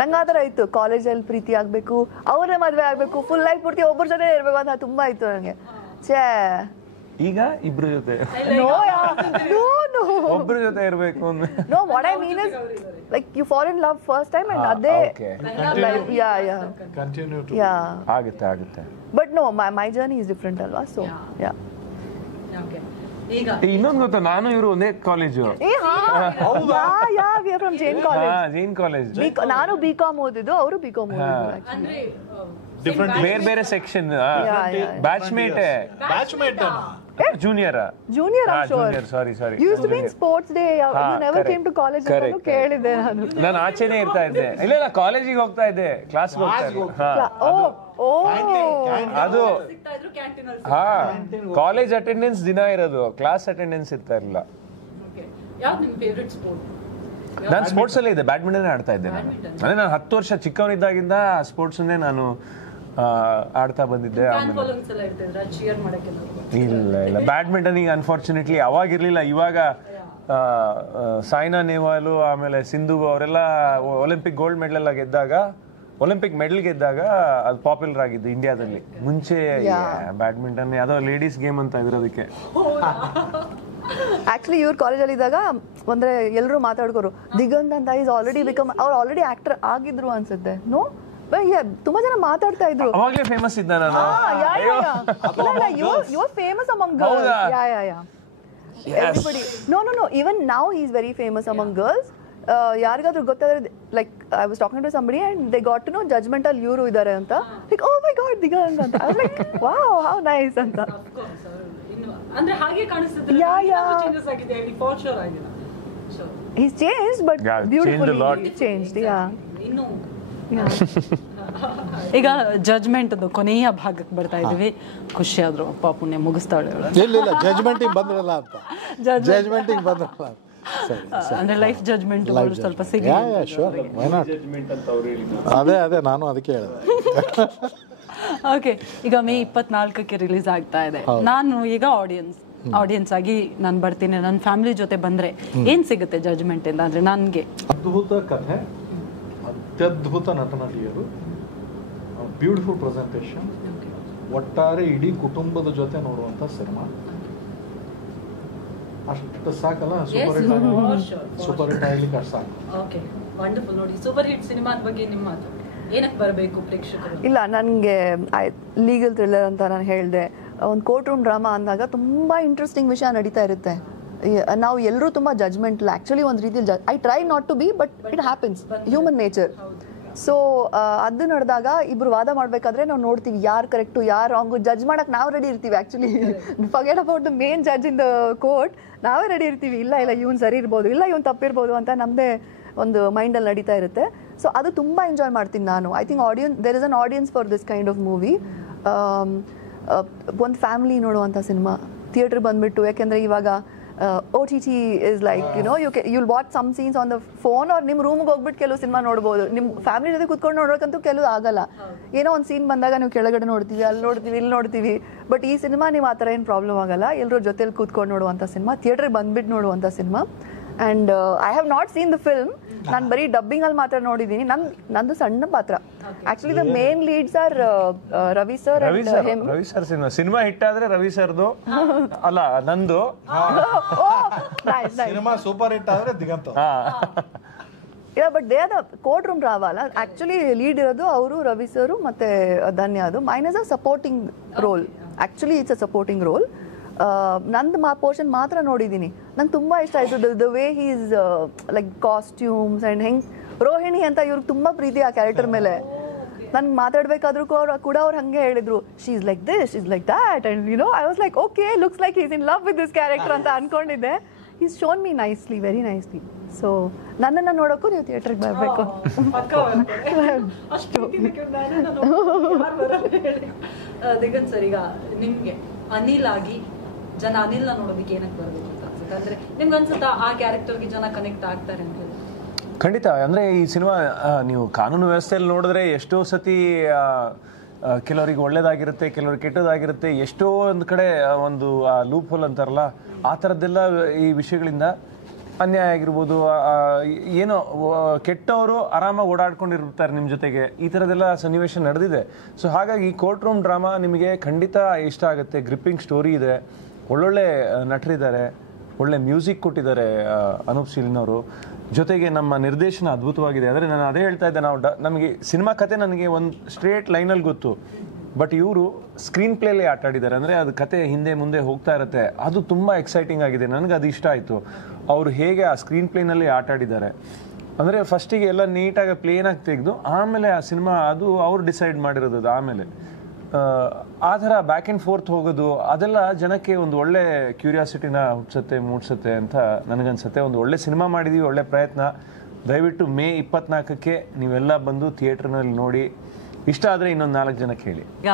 ನಂಗಾದ್ರೆ ಆಯ್ತು ಕಾಲೇಜಲ್ಲಿ ಪ್ರೀತಿ ಆಗ್ಬೇಕು, ಅವ್ರನ್ನೇ ಮದ್ವೆ ಆಗ್ಬೇಕು, ಫುಲ್ ಲೈಫ್ ಪೂರ್ತಿ ಒಬ್ಬರ ಜೊತೆ ಇರ್ಬೇಕು ಅಂತ ತುಂಬಾ ಆಯ್ತು ನಂಗೆ. ಛೇ, ಈಗ ಇಬ್ರ ಜೊತೆ ಒಬ್ರ ಜೊತೆ ಇರ್ಬೇಕು ಅಂದ್ರೆ no, what I mean is like you fall in love first time and ಅದೇ ಕಂಟಿನ್ಯೂ ಟು ಆಗುತ್ತೆ. But no, my journey is different ಅಲ್ವಾ? So yeah. ಓಕೆ, ಈಗ ಇನ್ನೊಂದು ಗೊತ್ತಾ, ನಾನು ಇವರು ಒಂದೇ college. From Jain college. Jain college. ನಾನು ಬಿಕಾಮ್ ಓದಿದ್ದು, ಅವರು ಬಿಕಾಮ್ ಓದಿದ್ದು. ಅಂದ್ರೆ ಡಿಫರೆಂಟ್ ಬೇರೆ section. Batchmate junior sorry used to be in sports day. You never came to college ಅಂತ ಕೇಳಿದೆ ನಾನು. ಆಚೆನೇ ಇರ್ತಾ ಇದ್ದೆ. ಇಲ್ಲ ಕಾಲೇಜಿಗೆ ಹೋಗ್ತಾ ಇದ್ದೆ, ಕ್ಲಾಸ್ಗೆ ಹೋಗ್ತಾ ಇದ್ದೆ. ಅದು ಕಾಲೇಜ್ ಅಟೆಂಡೆನ್ಸ್ ದಿನ ಇರೋದು, ಕ್ಲಾಸ್ ಅಟೆಂಡೆನ್ಸ್ ಇರ್ತಾ ಇರಲಿಲ್ಲ. ಯಾವ್ದು ನಿಮ್ಮ ಫೇವರಿಟ್ ಸ್ಪೋರ್ಟ್? ನಾನು ಸ್ಪೋರ್ಟ್ಸ್ ಅಲ್ಲೇ ಇದ್ದೆ, ಬ್ಯಾಡ್ಮಿಂಟನ್ ಆಡ್ತಾ ಇದ್ದೆ ನಾನು. ಅಂದ್ರೆ ನಾನು 10 ವರ್ಷ ಚಿಕ್ಕವನಿದ್ದಾಗಿಂದ ಸ್ಪೋರ್ಟ್ಸ್ ಅನ್ನೇ ನಾನು ಆಡ್ತಾ ಬಂದಿದ್ದೆ. ಇಲ್ಲ ಬ್ಯಾಡ್ಮಿಂಟನ್ ಈಗ ಅನ್ಫಾರ್ಚುನೇಟ್ಲಿ ಅವಾಗಿರ್ಲಿಲ್ಲ. ಇವಾಗ ಸೈನಾ ನೆಹ್ವಾಲ್ ಆಮೇಲೆ ಸಿಂಧು ಅವರೆಲ್ಲ ಒಲಿಂಪಿಕ್ ಗೋಲ್ಡ್ ಮೆಡಲ್ ಎಲ್ಲ ಗೆದ್ದಾಗ, ಒಲಿಂಪಿಕ್ ಮೆಡಲ್ ಗೆದ್ದಾಗ ಅದು ಪಾಪ್ಯುಲರ್ ಆಗಿದ್ದು ಇಂಡಿಯಾದಲ್ಲಿ. ಮುಂಚೆ ಬ್ಯಾಡ್ಮಿಂಟನ್ ಯಾವ್ದೋ ಲೇಡೀಸ್ ಗೇಮ್ ಅಂತ ಇದ್ರದಕ್ಕೆ. ಆಕ್ಚುಲಿ ಇವ್ರ ಕಾಲೇಜಲ್ಲಿ ಇದ್ದಾಗ ಅಂದ್ರೆ ಎಲ್ಲರೂ ಮಾತಾಡ್ಕೋರು, ದಿಗಂತ್ ಅಂತ ಈಸ್ ಆಲ್ರೆಡಿ ಬಿಕಮ್, ಅವ್ರು ಆಲ್ರೆಡಿ ಆಕ್ಟರ್ ಆಗಿದ್ರು ಅನ್ಸುತ್ತೆ. ನೋ, ತುಂಬಾ ಜನ ಮಾತಾಡ್ತಾ ಇದ್ರು. ಅವಾಗ್ಲೇ ಫೇಮಸ್ ಇದ್ದ ನಾನು. You are famous among girls. Everybody. No, even now he is very famous among girls. ಯಾರಿಗಾದ್ರೂ ಗೊತ್ತಾದ್ರೆ, like I was talking to somebody and they got to know judgement ಅಲ್ಲಿ ಇವರು ಇದ್ದಾರೆ ಅಂತ. Like oh my God Diganth ಅಂತ. I was like wow, how nice ಅಂತ. ಅಂದ್ರೆ ಹಾಗೆ ಕಾಣಿಸುತ್ತೆ. ಚೇಂಜಸ್ ಆಗಿದೆ, ಫಾರ್ ಶೂರ್ ಆಗಿದೆ. So he's changed, but beautifully changed. ಇನ್ನು ಈಗ ಜಜ್ಮೆಂಟ್ ಕೊನೆಯ ಭಾಗಕ್ಕೆ ಬರ್ತಾ ಇದೀವಿ. ಖುಷಿ ಆದ್ರು ಅಪ್ಪ ಪುಣ್ಯ ಮುಗಿಸ್ತಾಳೆ. ಇಲ್ಲ ಜಜ್ಮೆಂಟಿಗೆ ಬಂದ್ರಲ್ಲ ಅಂತ. ಜಜ್ಮೆಂಟಿಗೆ ಬಂದ್ರಲ್ಲ ಅಂದ್ರೆ ಲೈಫ್ ಜಜ್ಮೆಂಟ್ ಸ್ವಲ್ಪ ಸಿಗಿ. ಅದೇ ನಾನು ಅದಕ್ಕೆ ಹೇಳಿದೆ. ಓಕೆ, ಈಗ ಮೇ 24ಕ್ಕೆ ರಿಲೀಸ್ ಆಗ್ತಾ ಇದೆ. ನಾನು ಈಗ ಆಡಿಯನ್ಸ್ ಆಗಿ ನಾನು ಬರ್ತೀನಿ, ನನ್ನ ಫ್ಯಾಮಿಲಿ ಜೊತೆ ಬಂದ್ರೆ ಏನ್ ಸಿಗುತ್ತೆ ಜಜ್ಮೆಂಟ್ ಇಂದ? ಅಂದ್ರೆ ನನ್ಗೆ ಅದ್ಭುತ ಕಥೆ, ಅತ್ಯದ್ಭುತ ನಟನಟಿಯರು, ಬ್ಯೂಟಿಫುಲ್ ಪ್ರೆಸೆಂಟೇಷನ್, ಒಟ್ಟಾರೆ ಇಡೀ ಕುಟುಂಬದ ಜೊತೆ ನೋಡುವಂತ ಸಿನಿಮಾ. ಅಷ್ಟು ಸಾಕಲ್ಲ? ಸೂಪರ್ ಹಿಟ್ ಆಗ್ಲಿಕ್ಕೆ ಅಷ್ಟು ಸಾಕು. Okay, wonderful. ನೋಡಿ, ಸೂಪರ್ ಹಿಟ್ ಸಿನಿಮಾದ ಬಗ್ಗೆ ನಿಮ್ಮ ಮಾತು ಏನಕ್ಕೆ ಬರಬೇಕು ಪ್ರೇಕ್ಷಕರು? ಇಲ್ಲ, ನನಗೆ ಲೀಗಲ್ ಥ್ರಿಲ್ಲರ್ ಅಂತ ನಾನು ಹೇಳಿದೆ. ಒಂದು ಕೋರ್ಟ್ ರೂಮ್ ಡ್ರಾಮಾ ಅಂದಾಗ ತುಂಬ ಇಂಟ್ರೆಸ್ಟಿಂಗ್ ವಿಷಯ ನಡೀತಾ ಇರುತ್ತೆ. ನಾವು ಎಲ್ಲರೂ ತುಂಬ ಜಜ್ಮೆಂಟಲ್, ಆ್ಯಕ್ಚುಲಿ ಒಂದು ರೀತಿಯಲ್ಲಿ I try not to be, but it happens, human nature. So ಅದು ನಡೆದಾಗ ಇಬ್ರು ವಾದ ಮಾಡಬೇಕಾದ್ರೆ ನಾವು ನೋಡ್ತೀವಿ ಯಾರು ಕರೆಕ್ಟು ಯಾರು ರಾಂಗು. ಜಡ್ಜ್ ಮಾಡಕ್ಕೆ ನಾವು ರೆಡಿ ಇರ್ತೀವಿ. Actually forget about the main judge in the court. ನಾವೇ ರೆಡಿ ಇರ್ತೀವಿ, ಇಲ್ಲ ಇವ್ನು ಸರಿ ಇರ್ಬೋದು, ಇಲ್ಲ ಇವ್ನು ತಪ್ಪಿರ್ಬೋದು ಅಂತ ನಮ್ಮದೇ ಒಂದು ಮೈಂಡಲ್ಲಿ ನಡೀತಾ ಇರುತ್ತೆ. ಸೊ ಅದು ತುಂಬ ಎಂಜಾಯ್ ಮಾಡ್ತೀನಿ ನಾನು. I think there is an audience for this kind of movie. ಒಂದು ಫ್ಯಾಮಿಲಿ ನೋಡುವಂಥ ಸಿನಿಮಾ ಥಿಯೇಟ್ರ್ ಬಂದುಬಿಟ್ಟು. ಯಾಕೆಂದರೆ ಇವಾಗ OTT is like, you'll watch some scenes on the phone, or ನಿಮ್ಮ ರೂಮ್ಗೆ ಹೋಗ್ಬಿಟ್ಟು ಕೆಲವು ಸಿನಿಮಾ ನೋಡ್ಬೋದು. ನಿಮ್ಮ ಫ್ಯಾಮಿಲಿ ಜೊತೆ ಕುತ್ಕೊಂಡು ನೋಡೋಕ್ಕಂತೂ ಕೆಲವು ಆಗಲ್ಲ. ಏನೋ ಒಂದು ಸೀನ್ ಬಂದಾಗ ನೀವು ಕೆಳಗಡೆ ನೋಡ್ತೀವಿ, ಅಲ್ಲಿ ನೋಡ್ತೀವಿ, ಇಲ್ಲಿ ನೋಡ್ತೀವಿ. ಬಟ್ ಈ ಸಿನಿಮಾ ನೀವು ಆ ಥರ ಏನು ಪ್ರಾಬ್ಲಮ್ ಆಗಲ್ಲ. ಎಲ್ಲರೂ ಜೊತೆಲಿ ಕೂತ್ಕೊಂಡು ನೋಡುವಂಥ ಸಿನಿಮಾ, ಥಿಯೇಟ್ರಿಗೆ ಬಂದುಬಿಟ್ಟು ನೋಡುವಂಥ cinema. And I have not seen the film. ನಾನು ಬರೀ ಡಬ್ಬಿಂಗಲ್ಲಿ ಮಾತ್ರ ನೋಡಿದ್ದೀನಿ. ನಂದು ಸಣ್ಣ ಪಾತ್ರ. Actually the main leads are Ravi sir Ravi sir cinema hit ಆದ್ರೆ ರವಿ ಸರ್ದು ಅಲ್ಲ ನಂದು, ಸಿನಿಮಾ ಸೂಪರ್ ಹಿಟ್ ಆದ್ರೆ ದಿಗಂತ. ಇಲ್ಲ, but they are the court room drama ಅಲ್ಲ, ಆಕ್ಚುಲಿ ಲೀಡ್ ಇರೋದು ಅವರು ರವಿ ಸರು ಮತ್ತೆ ಧನ್ಯ. ಅದು main is a supporting roll. Actually it's a supporting roll. ನಂದು ಪೋರ್ಷನ್ ಮಾತ್ರ ನೋಡಿದ್ದೀನಿ. ನಂಗೆ ತುಂಬ ಇಷ್ಟ ಆಯಿತು the way he is like costumes and ಹೆಂಗೆ ರೋಹಿಣಿ ಅಂತ ಇವ್ರಿಗೆ ತುಂಬ ಪ್ರೀತಿ ಆ ಕ್ಯಾರೆಕ್ಟರ್ ಮೇಲೆ. ನನ್ಗೆ ಮಾತಾಡ್ಬೇಕಾದ್ರೂ ಕೂಡ ಅವ್ರು ಹಾಗೆ ಹೇಳಿದ್ರು, she is like this, she is like that, and you know I was like okay, looks like is in love with this character ಅಂತ ಅನ್ಕೊಂಡಿದ್ದೆ. Is shown me nicely, very nicely. So ನನ್ನನ್ನು ನೋಡೋಕ್ಕೂ ನೀವು ಥಿಯೇಟ್ರಿಗೆ ಬರಬೇಕು. ದಿಗಂತ್ ಸರ್, ಈಗ ನಿಮ್ಗೆ ಅನಿಲ್ ಆಗಿ ಜನ ಅನಿಲ್ನ ನೋಡೋದಕ್ಕೆ ಏನಕ್ಕೆ ಬರ್ಬೇಕು ಅಂತ ಅನ್ಸುತ್ತೆ? ಅಂದ್ರೆ ನಿಮ್ಗೆ ಅನ್ಸುತ್ತಾ ಆ ಕ್ಯಾರೆಕ್ಟರ್ಗೆ ಜನ ಕನೆಕ್ಟ್ ಆಗ್ತಾರೆ ಅಂತ ಹೇಳಿ? ಖಂಡಿತ. ಅಂದರೆ ಈ ಸಿನಿಮಾ ನೀವು ಕಾನೂನು ವ್ಯವಸ್ಥೆಯಲ್ಲಿ ನೋಡಿದ್ರೆ ಎಷ್ಟೋ ಸತಿ ಕೆಲವರಿಗೆ ಒಳ್ಳೇದಾಗಿರುತ್ತೆ, ಕೆಲವ್ರಿಗೆ ಕೆಟ್ಟದಾಗಿರುತ್ತೆ. ಎಷ್ಟೋ ಒಂದು ಕಡೆ ಒಂದು ಲೂಪ್ ಹೋಲ್ ಅಂತಾರಲ್ಲ, ಆ ಥರದ್ದೆಲ್ಲ ಈ ವಿಷಯಗಳಿಂದ ಅನ್ಯಾಯ ಆಗಿರ್ಬೋದು, ಏನೋ ಕೆಟ್ಟವರು ಆರಾಮಾಗಿ ಓಡಾಡ್ಕೊಂಡಿರ್ತಾರೆ ನಿಮ್ಮ ಜೊತೆಗೆ, ಈ ಥರದ್ದೆಲ್ಲ ಸನ್ನಿವೇಶ ನಡೆದಿದೆ. ಸೊ ಹಾಗಾಗಿ ಕೋರ್ಟ್ ರೂಮ್ ಡ್ರಾಮಾ ನಿಮಗೆ ಖಂಡಿತ ಇಷ್ಟ ಆಗುತ್ತೆ. ಗ್ರಿಪ್ಪಿಂಗ್ ಸ್ಟೋರಿ ಇದೆ, ಒಳ್ಳೊಳ್ಳೆ ನಟರಿದ್ದಾರೆ, ಒಳ್ಳೆ ಮ್ಯೂಸಿಕ್ ಕೊಟ್ಟಿದ್ದಾರೆ ಅನೂಪ್ ಸೀಲಿನವರು. ಜೊತೆಗೆ ನಮ್ಮ ನಿರ್ದೇಶನ ಅದ್ಭುತವಾಗಿದೆ. ಅಂದರೆ ನಾನು ಅದೇ ಹೇಳ್ತಾ ಇದ್ದೆ, ನಮಗೆ ಸಿನಿಮಾ ಕತೆ ನನಗೆ ಒಂದು ಸ್ಟ್ರೇಟ್ ಲೈನಲ್ಲಿ ಗೊತ್ತು, ಬಟ್ ಇವರು ಸ್ಕ್ರೀನ್ ಪ್ಲೇಲಿ ಆಟ ಆಡಿದ್ದಾರೆ. ಅಂದರೆ ಅದು ಕತೆ ಹಿಂದೆ ಮುಂದೆ ಹೋಗ್ತಾ ಇರುತ್ತೆ, ಅದು ತುಂಬ ಎಕ್ಸೈಟಿಂಗ್ ಆಗಿದೆ. ನನಗೆ ಅದು ಇಷ್ಟ ಆಯಿತು, ಅವರು ಹೇಗೆ ಆ ಸ್ಕ್ರೀನ್ ಪ್ಲೇನಲ್ಲಿ ಆಟ ಆಡಿದ್ದಾರೆ. ಅಂದರೆ ಫಸ್ಟಿಗೆ ಎಲ್ಲ ನೀಟಾಗಿ ಪ್ಲೇನಾಗಿ ತೆಗೆದು ಆಮೇಲೆ ಆ ಸಿನಿಮಾ ಅದು ಅವ್ರು ಡಿಸೈಡ್ ಮಾಡಿರೋದು. ಅದು ಆಮೇಲೆ ಆ ಥರ ಬ್ಯಾಕ್ ಆ್ಯಂಡ್ ಫೋರ್ತ್ ಹೋಗೋದು ಅದೆಲ್ಲ ಜನಕ್ಕೆ ಒಂದು ಒಳ್ಳೆ ಕ್ಯೂರಿಯಾಸಿಟಿನ ಹುಟ್ಟಿಸುತ್ತೆ, ಮೂಡಿಸುತ್ತೆ ಅಂತ ನನಗನ್ಸುತ್ತೆ. ಒಂದು ಒಳ್ಳೆ ಸಿನಿಮಾ ಮಾಡಿದ್ದೀವಿ, ಒಳ್ಳೆ ಪ್ರಯತ್ನ. ದಯವಿಟ್ಟು ಮೇ 24ಕ್ಕೆ ನೀವೆಲ್ಲ ಬಂದು ಥಿಯೇಟ್ರ್ನಲ್ಲಿ ನೋಡಿ. ಇಷ್ಟ ಆದರೆ ಇನ್ನೊಂದು 4 ಜನಕ್ಕೆ ಹೇಳಿ. ಈಗ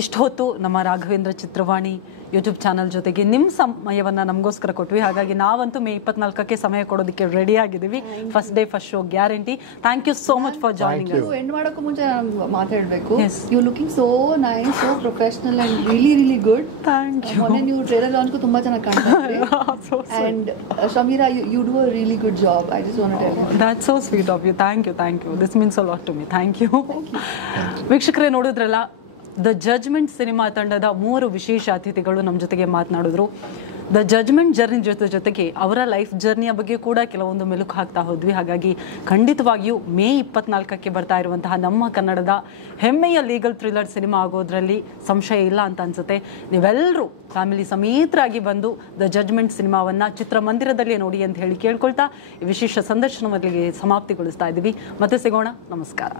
ಇಷ್ಟು ಹೊತ್ತು ನಮ್ಮ ರಾಘವೇಂದ್ರ ಚಿತ್ರವಾಣಿ ಯೂಟ್ಯೂಬ್ ಚಾನಲ್ ಜೊತೆಗೆ ನಿಮ್ಮ ಸಮಯವನ್ನು ನಮಗೋಸ್ಕರ ಕೊಟ್ವಿ. ಹಾಗಾಗಿ ನಾವಂತೂ ಮೇ 24ಕ್ಕೆ ಸಮಯ ಕೊಡೋದಕ್ಕೆ ರೆಡಿ ಆಗಿದ್ದೀವಿ. First day first show guarantee. Thank you so much for joining us. End ಮಾಡೋಕ್ಕೂ ಮುಂಚೆ ನಾನು ಮಾತಾಡಬೇಕು. You looking so nice, so professional and really really good. Thank you. ಮೊನ್ನೆ ನೀವು ಟ್ರೇಲರ್ ಲಾಂಚ್ಗೂ ತುಂಬ ಚೆನ್ನಾಗಿ ಕಾಣ್ತಾರೆ. And Shamira, you do a really good job. I just want to tell you. That's so sweet of you. Thank you, thank you. This means a lot to me. Thank you. ವೀಕ್ಷಕರೇ, ನೋಡಿದ್ರಲ್ಲ, the judgment cinema ತಂಡದ 3 ವಿಶೇಷ ಅತಿಥಿಗಳು ನಮ್ಮ ಜೊತೆಗೆ ಮಾತನಾಡಿದ್ರು. The judgment journey ಜೊತೆಗೆ ಅವರ ಲೈಫ್ ಜರ್ನಿಯ ಬಗ್ಗೆ ಕೂಡ ಕೆಲವೊಂದು ಮೆಲುಕು ಹಾಕ್ತಾ ಹೋದ್ವಿ. ಹಾಗಾಗಿ ಖಂಡಿತವಾಗಿಯೂ ಮೇ 24ಕ್ಕೆ ಬರ್ತಾ ಇರುವಂತಹ ನಮ್ಮ ಕನ್ನಡದ ಹೆಮ್ಮೆಯ ಲೀಗಲ್ ಥ್ರಿಲ್ಲರ್ ಸಿನಿಮಾ ಆಗೋದ್ರಲ್ಲಿ ಸಂಶಯ ಇಲ್ಲ ಅಂತ ಅನ್ಸುತ್ತೆ. ನೀವೆಲ್ಲರೂ ಫ್ಯಾಮಿಲಿ ಸಮೇತರಾಗಿ ಬಂದು ದ ಜಡ್ಜ್ಮೆಂಟ್ ಸಿನಿಮಾವನ್ನು ಚಿತ್ರಮಂದಿರದಲ್ಲೇ ನೋಡಿ ಅಂತ ಹೇಳಿ ಕೇಳ್ಕೊಳ್ತಾ ಈ ವಿಶೇಷ ಸಂದರ್ಶನವಲ್ಲಿಗೆ ಸಮಾಪ್ತಿಗೊಳಿಸ್ತಾ ಇದ್ದೀವಿ. ಮತ್ತೆ ಸಿಗೋಣ. ನಮಸ್ಕಾರ.